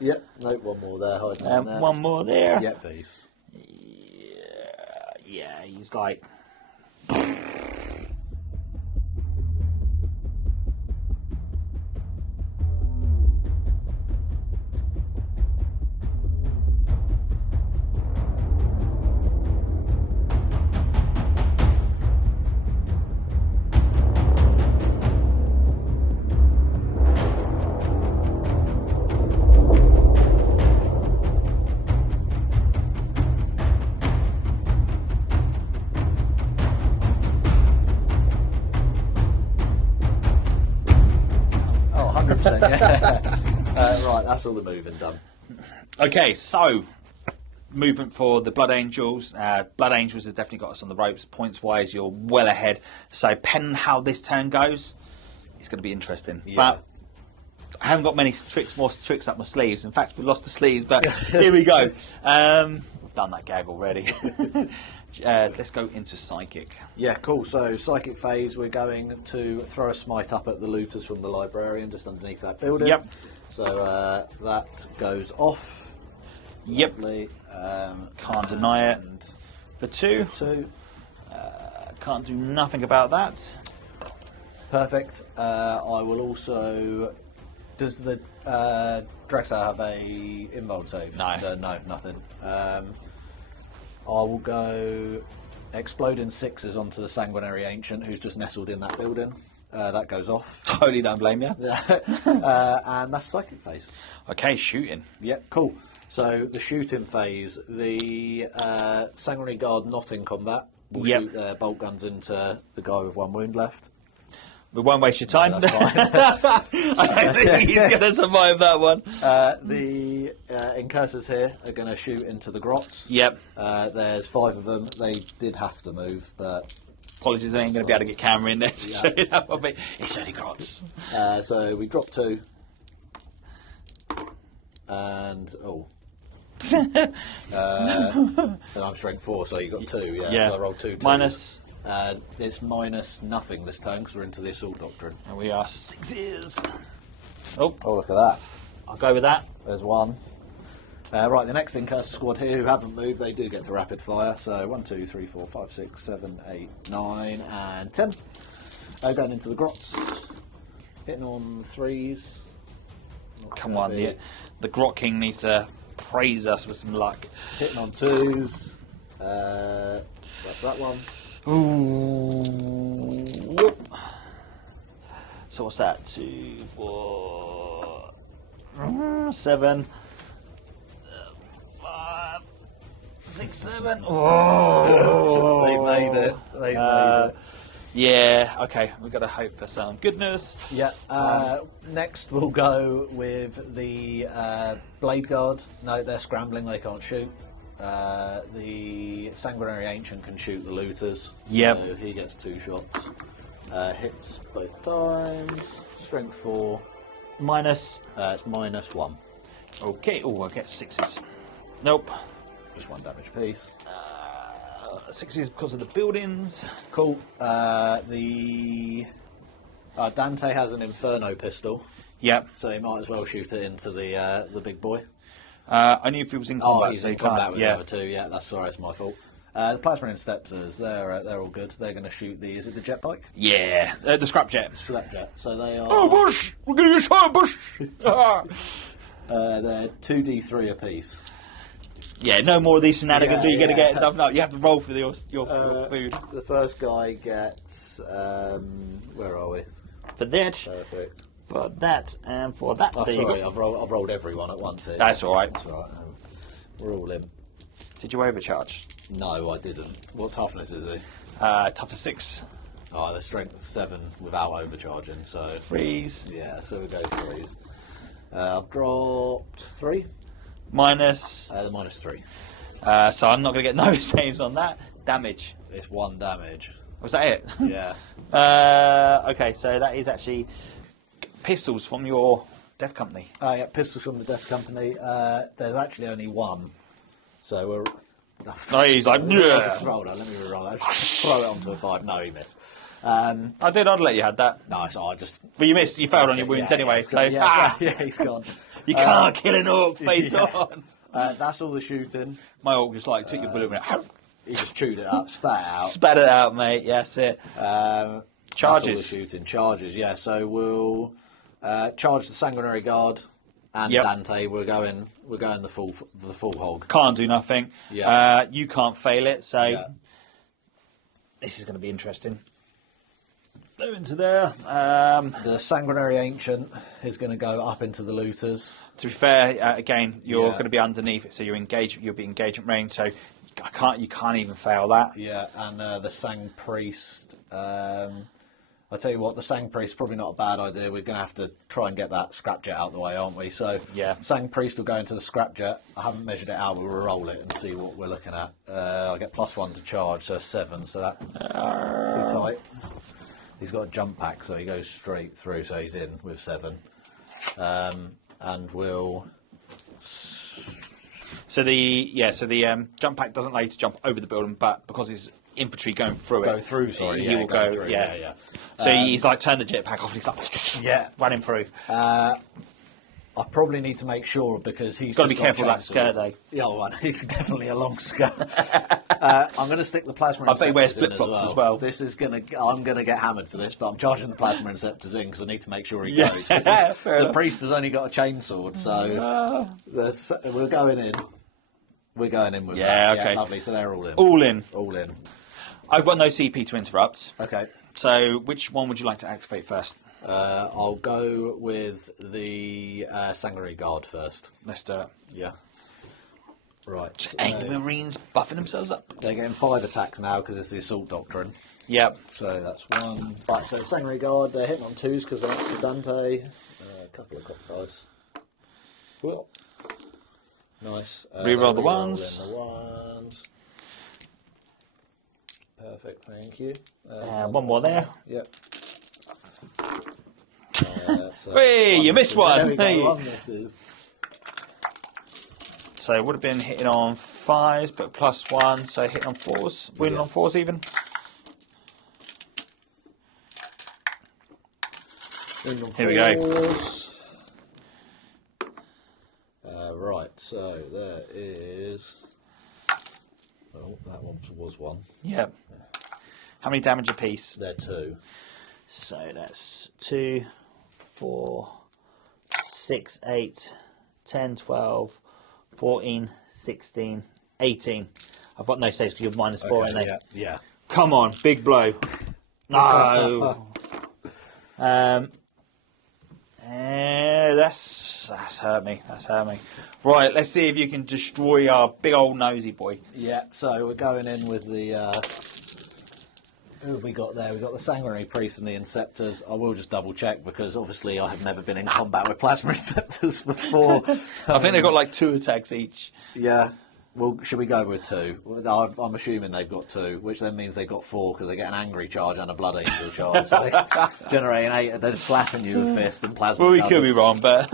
Yep. No, one more there. There. One more there. Yep, please. Yeah. He's like. Right, that's all the moving done. Okay, so movement for the Blood Angels. Blood Angels have definitely got us on the ropes. Points wise, you're well ahead. So, depending on how this turn goes, it's going to be interesting. Yeah. But I haven't got more tricks up my sleeves. In fact, we've lost the sleeves, but here we go. We've done that gag already. Let's go into Psychic. Yeah, cool. So, Psychic phase, we're going to throw a smite up at the looters from the Librarian just underneath that building. Yep. So, that goes off. Yep. Lovely. Can't deny it. For 2. Can't do nothing about that. Perfect. I will also... Does the Drexler have a involved save? No. No, nothing. I will go exploding 6s onto the Sanguinary Ancient who's just nestled in that building. That goes off. Totally don't blame you. And that's Psychic phase. Okay, shooting. Yep, cool. So the shooting phase, the Sanguinary Guard not in combat will shoot their bolt guns into the guy with 1 wound left. We won't waste your time. No, that's fine. I don't think he's going to survive that one. The Incursors here are going to shoot into the grots. Yep. There's 5 of them. They did have to move, but... Apologies, I ain't going to be able to get camera in there to show you that one, but it's only grots. So we drop 2. And, and I'm strength 4, so you got 2, yeah. So I rolled 2 twos. Minus... it's minus nothing this time because we're into the Assault Doctrine. And we are 6s. Oh, look at that. I'll go with that. There's 1. Right, the next Incursor Squad here who haven't moved, they do get to rapid fire. So 1, 2, 3, 4, 5, 6, 7, 8, 9, and 10. Going into the grots. Hitting on 3s. Come on, the Grot King needs to praise us with some luck. Hitting on 2s. That's that one. Ooh. So what's that? 2, 4, 7, 5, 6, 7. Oh, they made it. They made it. Yeah. Okay. We've got to hope for some goodness. Yeah. Next, we'll go with the Blade Guard. No, they're scrambling. They can't shoot. The Sanguinary Ancient can shoot the looters. Yep. So he gets 2 shots. Hits both times. Strength 4. Minus. It's minus 1. Okay. Oh, I get 6s. Nope. Just 1 damage piece. 6s because of the buildings. Cool. The Dante has an Inferno pistol. Yep. So he might as well shoot it into the big boy. Only if he was in combat. He's so in he combat can't. with the other 2. Yeah, that's sorry, it's my fault. The Plasma Inceptors, they're all good. They're going to shoot the. Is it the jet bike? Yeah, the scrap jet. Scrap jet. So they are. Oh, Bush! We're going to get shot, Bush! They're 2d3 apiece. Yeah, no more of these shenanigans. Yeah, You're going to get enough. No, you have to roll for your food. The first guy gets. Where are we? For that. Perfect. For that and for that. Oh, there you sorry, go. I've rolled everyone at once here. That's all right. That's all right. We're all in. Did you overcharge? No, I didn't. What toughness is he? Tough to 6. Oh, the strength 7 without overcharging, so... Freeze. Yeah, so we'll go freeze. I've dropped 3. Minus. The minus 3. So I'm not going to get no saves on that. Damage. It's 1 damage. Was that it? Yeah. Okay, so that is actually pistols from your Death Company. Yeah, pistols from the Death Company. There's actually only 1. So we're... No, he's like, Let me re-roll that. Just throw it onto a 5. No, he missed. I'd let you have that. No, so I just... But you missed. You failed on your wounds anyway. So yeah, he's gone. You can't kill an orc face on. That's all the shooting. My orc just like took your bullet and He just chewed it up, spat it out. Spat it out, mate. Yes, it. Charges. Charges. That's all the shooting. Charges. Yeah. So we'll charge the Sanguinary Guard and Dante. We're going the full hog. Can't do nothing. Yeah. You can't fail it. So this is going to be interesting. Go into there. The Sanguinary Ancient is going to go up into the looters. To be fair, again, you're going to be underneath it, so you'll be engagement range. So you can't even fail that. Yeah, and the Sang Priest. I'll tell you what, the Sang Priest probably not a bad idea. We're going to have to try and get that scrapjet out of the way, aren't we? So yeah, Sang Priest will go into the scrapjet. I haven't measured it out. We'll roll it and see what we're looking at. I get +1 to charge, so 7. So that pretty tight. He's got a jump pack, so he goes straight through. So he's in with 7. And we'll. So the jump pack doesn't allow you to jump over the building, but because his infantry going through he will go. Through, yeah. So he's like turned the jetpack off and he's like running through. I probably need to make sure because he's got to be careful of that skirt, though. Yeah, well, he's definitely a long skirt. I'm going to stick the plasma. I bet he wears flip flops as well. This is I'm going to get hammered for this, but I'm charging the plasma inceptors in because I need to make sure he goes. The priest has only got a chainsword, so we're going in. We're going in with that. Okay. Yeah, lovely. So they're all in. All in. I've got no CP to interrupt. Okay. So which one would you like to activate first? I'll go with the Sanguinary Guard first. Let's do it. Yeah. Right. Just angry Marines buffing themselves up. They're getting 5 attacks now because it's the Assault Doctrine. Yep. So that's 1. Right, so the Sanguinary Guard, they're hitting on 2s because that's the Dante. A couple of copper dice. Well, nice. Reroll the ones. The ones. Perfect, thank you. One more there. Yep. Hey, you missed one. Hey. One misses. So it would have been hitting on 5s, but +1, so hitting on 4s. Winning on 4s even. Here we go. Right, so there is... Oh, that one was 1. Yep. How many damage apiece? They're 2. So that's 2, 4, 6, 8, 10, 12, 14, 16, 18. I've got no saves because you're -4 in there. Yeah. Come on, big blow. No. That's hurt me. That's hurt me. Right, let's see if you can destroy our big old nosy boy. Yeah, so we're going in with the... who have we got there? We've got the Sanguinary Priest and the Inceptors. I will just double check because obviously I have never been in combat with Plasma Inceptors before. I think they've got like 2 attacks each. Yeah. Well, should we go with 2? I'm assuming they've got 2, which then means they've got 4 because they get an Angry Charge and a Blood Angel Charge. So they generating 8, they're slapping you with fists and plasma. Well, we could be wrong, but...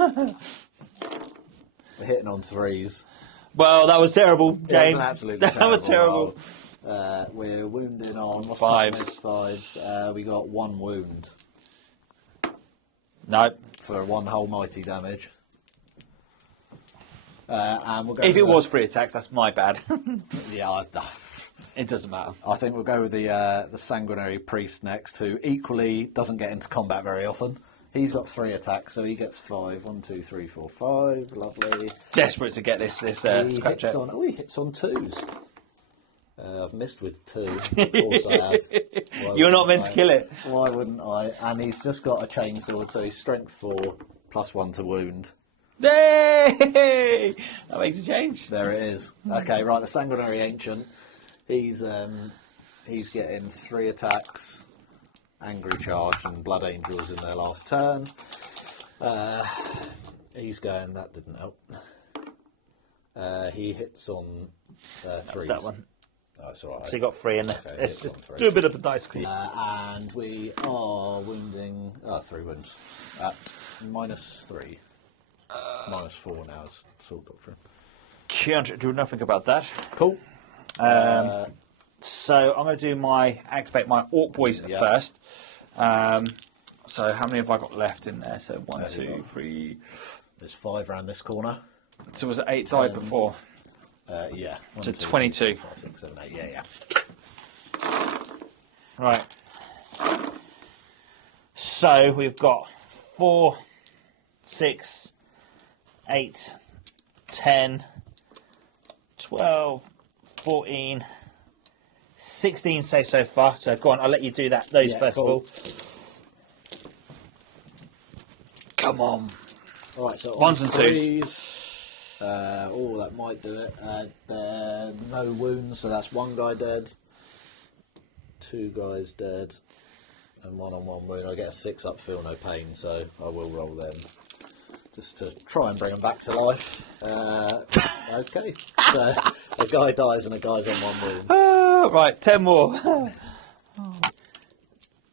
We're hitting on 3s. Well, that was terrible, James. That was terrible. We're wounded on 5s. 5s. We got 1 wound. No. For 1 whole mighty damage. And we'll go if it was 3 attacks, that's my bad. Yeah, it doesn't matter. I think we'll go with the Sanguinary Priest next, who equally doesn't get into combat very often. He's got 3 attacks, so he gets 5. 1, 2, 3, 4, 5. Lovely. Desperate to get this scratch he hits on 2s. I've missed with 2. Of course I have. You're not meant to kill it. Why wouldn't I? And he's just got a chainsword, so he's strength 4, +1 to wound. Hey! That makes a change. There it is. Okay, right. The Sanguinary Ancient. He's getting 3 attacks. Angry Charge and Blood Angels in their last turn. He's going, that didn't help. He hits on 3s. That one. Oh, it's all right. So you got 3 in there. Okay, Let's hits on just 3. do a bit of the dice clean. And we are wounding 3 wounds at -3. -4 now is Sword Doctrine. Can't do nothing about that. Cool. So I'm going to activate my Orc boys first. So how many have I got left in there? So 1, 2, 3. There's 5 around this corner. So was it 8 died before? Yeah. So 22. 5, 6, 7, 8. Yeah. Right. So we've got 4, 6, 8, 10, 12, 14, 16 so far. So go on, I'll let you do those first of all. Come on. All right, so 1s and 2s. That might do it. No wounds, so that's 1 guy dead, 2 guys dead, and 1 on 1 wound. I get a 6 up, feel no pain, so I will roll them just to try and bring them back to life. Okay, so a guy dies and a guy's on 1 wound. Right, 10 more.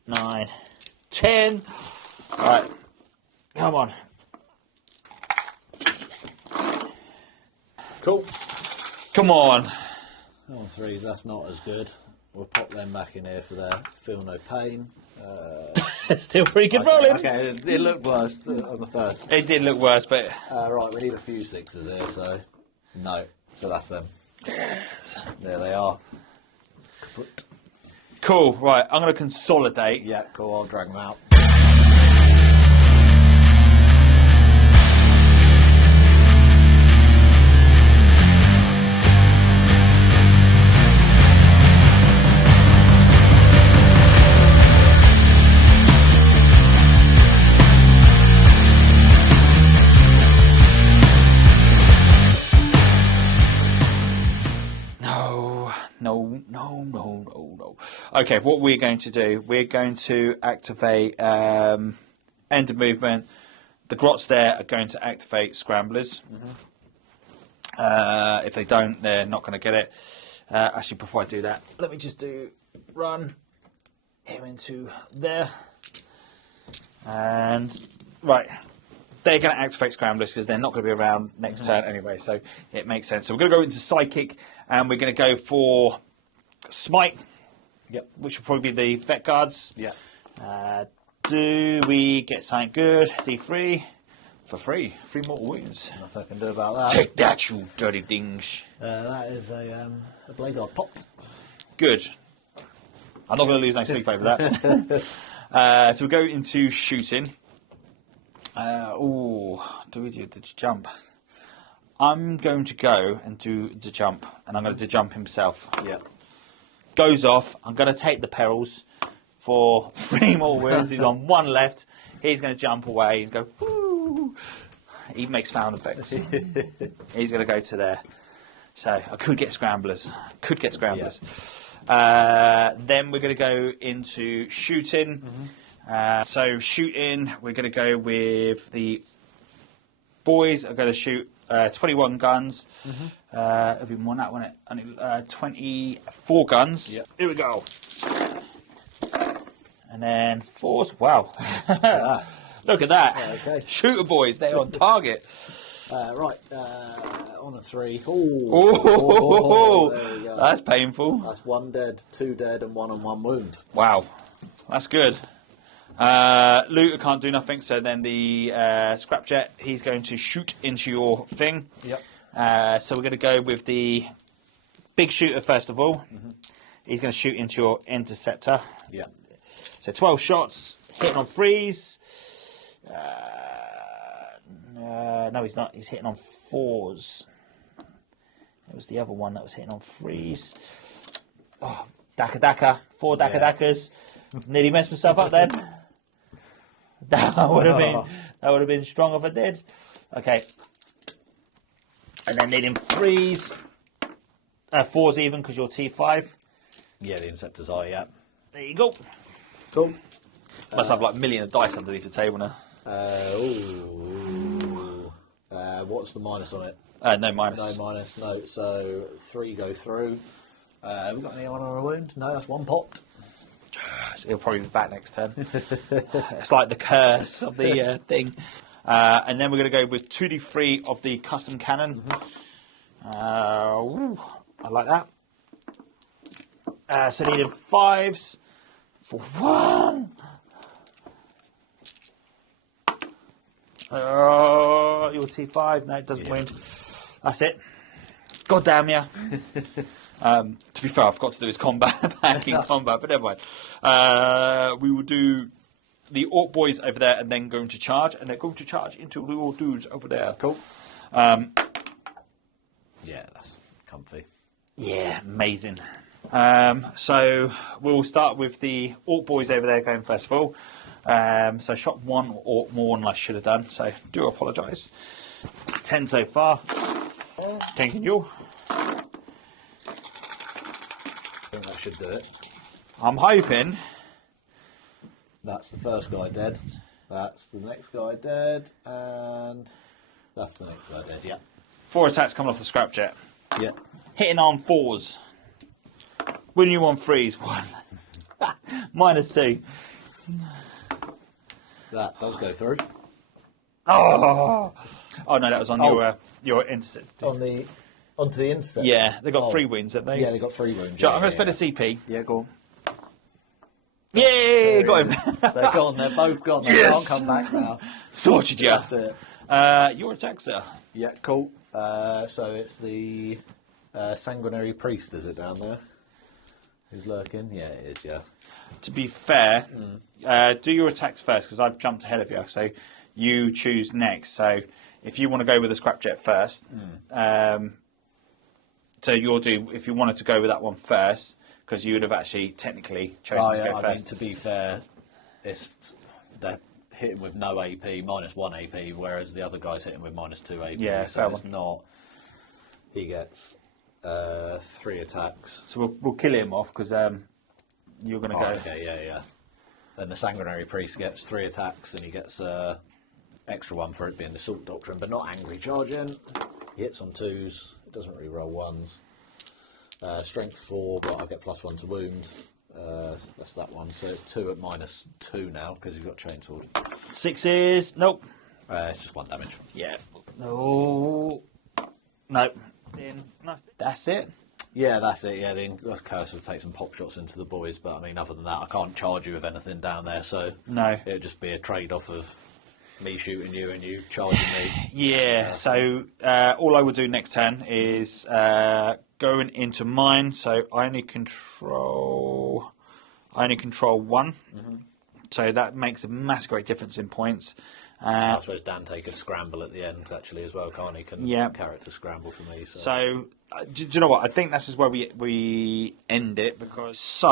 9, 10. Right, come on. Cool. Come on. On 3s, that's not as good. We'll pop them back in here for their feel no pain. Still pretty good rolling. Okay, it looked worse on the first. It did look worse, but Right, we need a few 6s here, so no. So that's them. There they are. cool. Right, I'm going to consolidate. Yeah, cool. I'll drag them out. No. Okay, what we're going to do, we're going to activate end of movement. The grots there are going to activate scramblers. If they don't, they're not going to get it. Actually, before I do that, let me just run him into there. And, right, they're going to activate scramblers because they're not going to be around next turn anyway, so it makes sense. So we're going to go into psychic, and we're going to go for smite. Yep. Which will probably be the vet guards. Yeah. Do we get something good? D3 for free. 3 mortal wounds. Nothing I can do about that. Take that, you dirty dings. That is a blade guard pop. Good. I'm not going to lose no sleep over that. So we go into shooting. Do we do the jump? I'm going to go and do the jump, and I'm going to jump himself. Yeah. Goes off. I'm going to take the perils for 3 more wounds. He's on 1 left. He's going to jump away and go, woo. He makes sound effects. He's going to go to there. So I could get scramblers. Then we're going to go into shooting. So shooting, we're going to go with the boys are going to shoot 21 guns. It'll be more than that, won't it? Only 24 guns. Yep. Here we go. And then 4s. Wow. Look at that. Okay. Shooter boys, they're on target. Right. On a 3. Ooh. Oh, there we go. that's painful. That's 1 dead, 2 dead, and 1 on 1 wound. Wow. That's good. Looter can't do nothing, so then the Scrapjet, he's going to shoot into your thing. Yep. So we're going to go with the big shooter first of all. He's going to shoot into your interceptor. Yeah. So 12 shots, hitting on 3s. No, he's not. He's hitting on 4s. It was the other one that was hitting on 3s. Oh, Daka. 4 Dakas. Nearly messed myself up then. That would have been strong if I did. Okay. And then needing 3s. 4s even because you're T5. Yeah, the interceptors are, yeah. There you go. Cool. Must have like a million of dice underneath the table now. What's the minus on it? No minus. No minus, no. So 3 go through. Have we got any on a wound? No, that's 1 popped. He'll probably be back next turn. It's like the curse of the thing. And then we're going to go with 2d3 of the custom cannon. Ooh, I like that. So needed 5s for 1. Your T5. No, it doesn't win. That's it. God damn ya. To be fair, I forgot to do his combat back in combat, but never mind. We will do the Orc boys over there and then going to charge, and they're going to charge into the Orc dudes over there. Cool. Yeah, that's comfy. Yeah, amazing. So we'll start with the Orc boys over there going first of all. So shot 1 Orc more than I should have done, so do apologise. 10 so far. Thanking you. I think that should do it. I'm hoping. That's the first guy dead. That's the next guy dead. And that's the next guy dead, yeah. 4 attacks coming off the scrapjet. Yeah. Hitting on 4s. Winning you on 3s. 1. -2. That does go through. Oh no, that was on your intercept. Onto the intercept. Yeah, they got 3 wounds, haven't they? Yeah, they got 3 wounds. I'm going to spend a CP. Yeah, go on. Yay! Got him. They're gone. They're both gone. They can't come back now. Sorted you. That's it. Your attack, sir. Yeah, cool. So it's the sanguinary priest, is it, down there? Who's lurking? Yeah, it is, yeah. To be fair, do your attacks first, because I've jumped ahead of you. So you choose next. So if you want to go with the scrapjet first, so you'll do, if you wanted to go with that one first, because you would have actually technically chosen to go first. I mean, to be fair, they're hitting with no AP, -1 AP, whereas the other guy's hitting with -2 AP. Yeah, so fair it's one. not. He gets 3 attacks. So we'll kill him off, because you're going to go. Okay, yeah. Then the sanguinary priest gets 3 attacks, and he gets extra 1 for it being the Assault Doctrine, but not angry charging. He hits on 2s. It doesn't re-roll 1s. Strength 4, but I get +1 to wound. That's that one. So it's 2 at -2 now because you've got chainsword. 6s. Nope. It's just 1 damage. Yeah. No. Nope. That's it. Yeah, that's it. Yeah, the Incursor will take some pop shots into the boys, but I mean, other than that, I can't charge you with anything down there. So no, it'll just be a trade-off of me shooting you and you charging me. Yeah. So all I will do next turn is going into mine. So I only control 1. So that makes a massive great difference in points. I suppose Dante could scramble at the end actually as well, can't he? Can character scramble for me. So do you know what? I think this is where we end it, because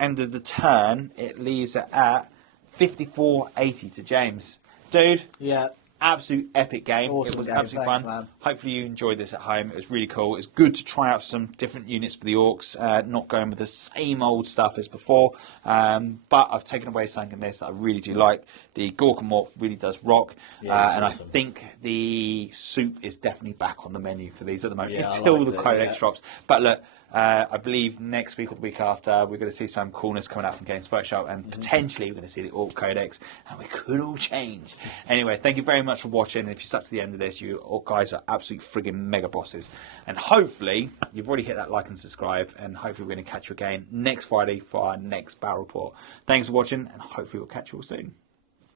end of the turn it leaves it at 54-80 to James. Dude. Yeah. Absolute epic game. Awesome It was game. absolutely Thanks, fun. man. Hopefully you enjoyed this at home. It was really cool. It's good to try out some different units for the Orcs, not going with the same old stuff as before. But I've taken away something in this that I really do like. The Gork and Mork really does rock. And awesome. I think the soup is definitely back on the menu for these at the moment, Yeah, until I the liked Codex drops. But look, I believe next week or the week after we're going to see some coolness coming out from Games Workshop, and potentially we're going to see the Orc Codex, and we could all change. Anyway, thank you very much for watching. And if you stuck to the end of this, you Orc guys are absolute friggin' mega bosses. And hopefully you've already hit that like and subscribe, and hopefully we're going to catch you again next Friday for our next battle report. Thanks for watching, and hopefully we'll catch you all soon.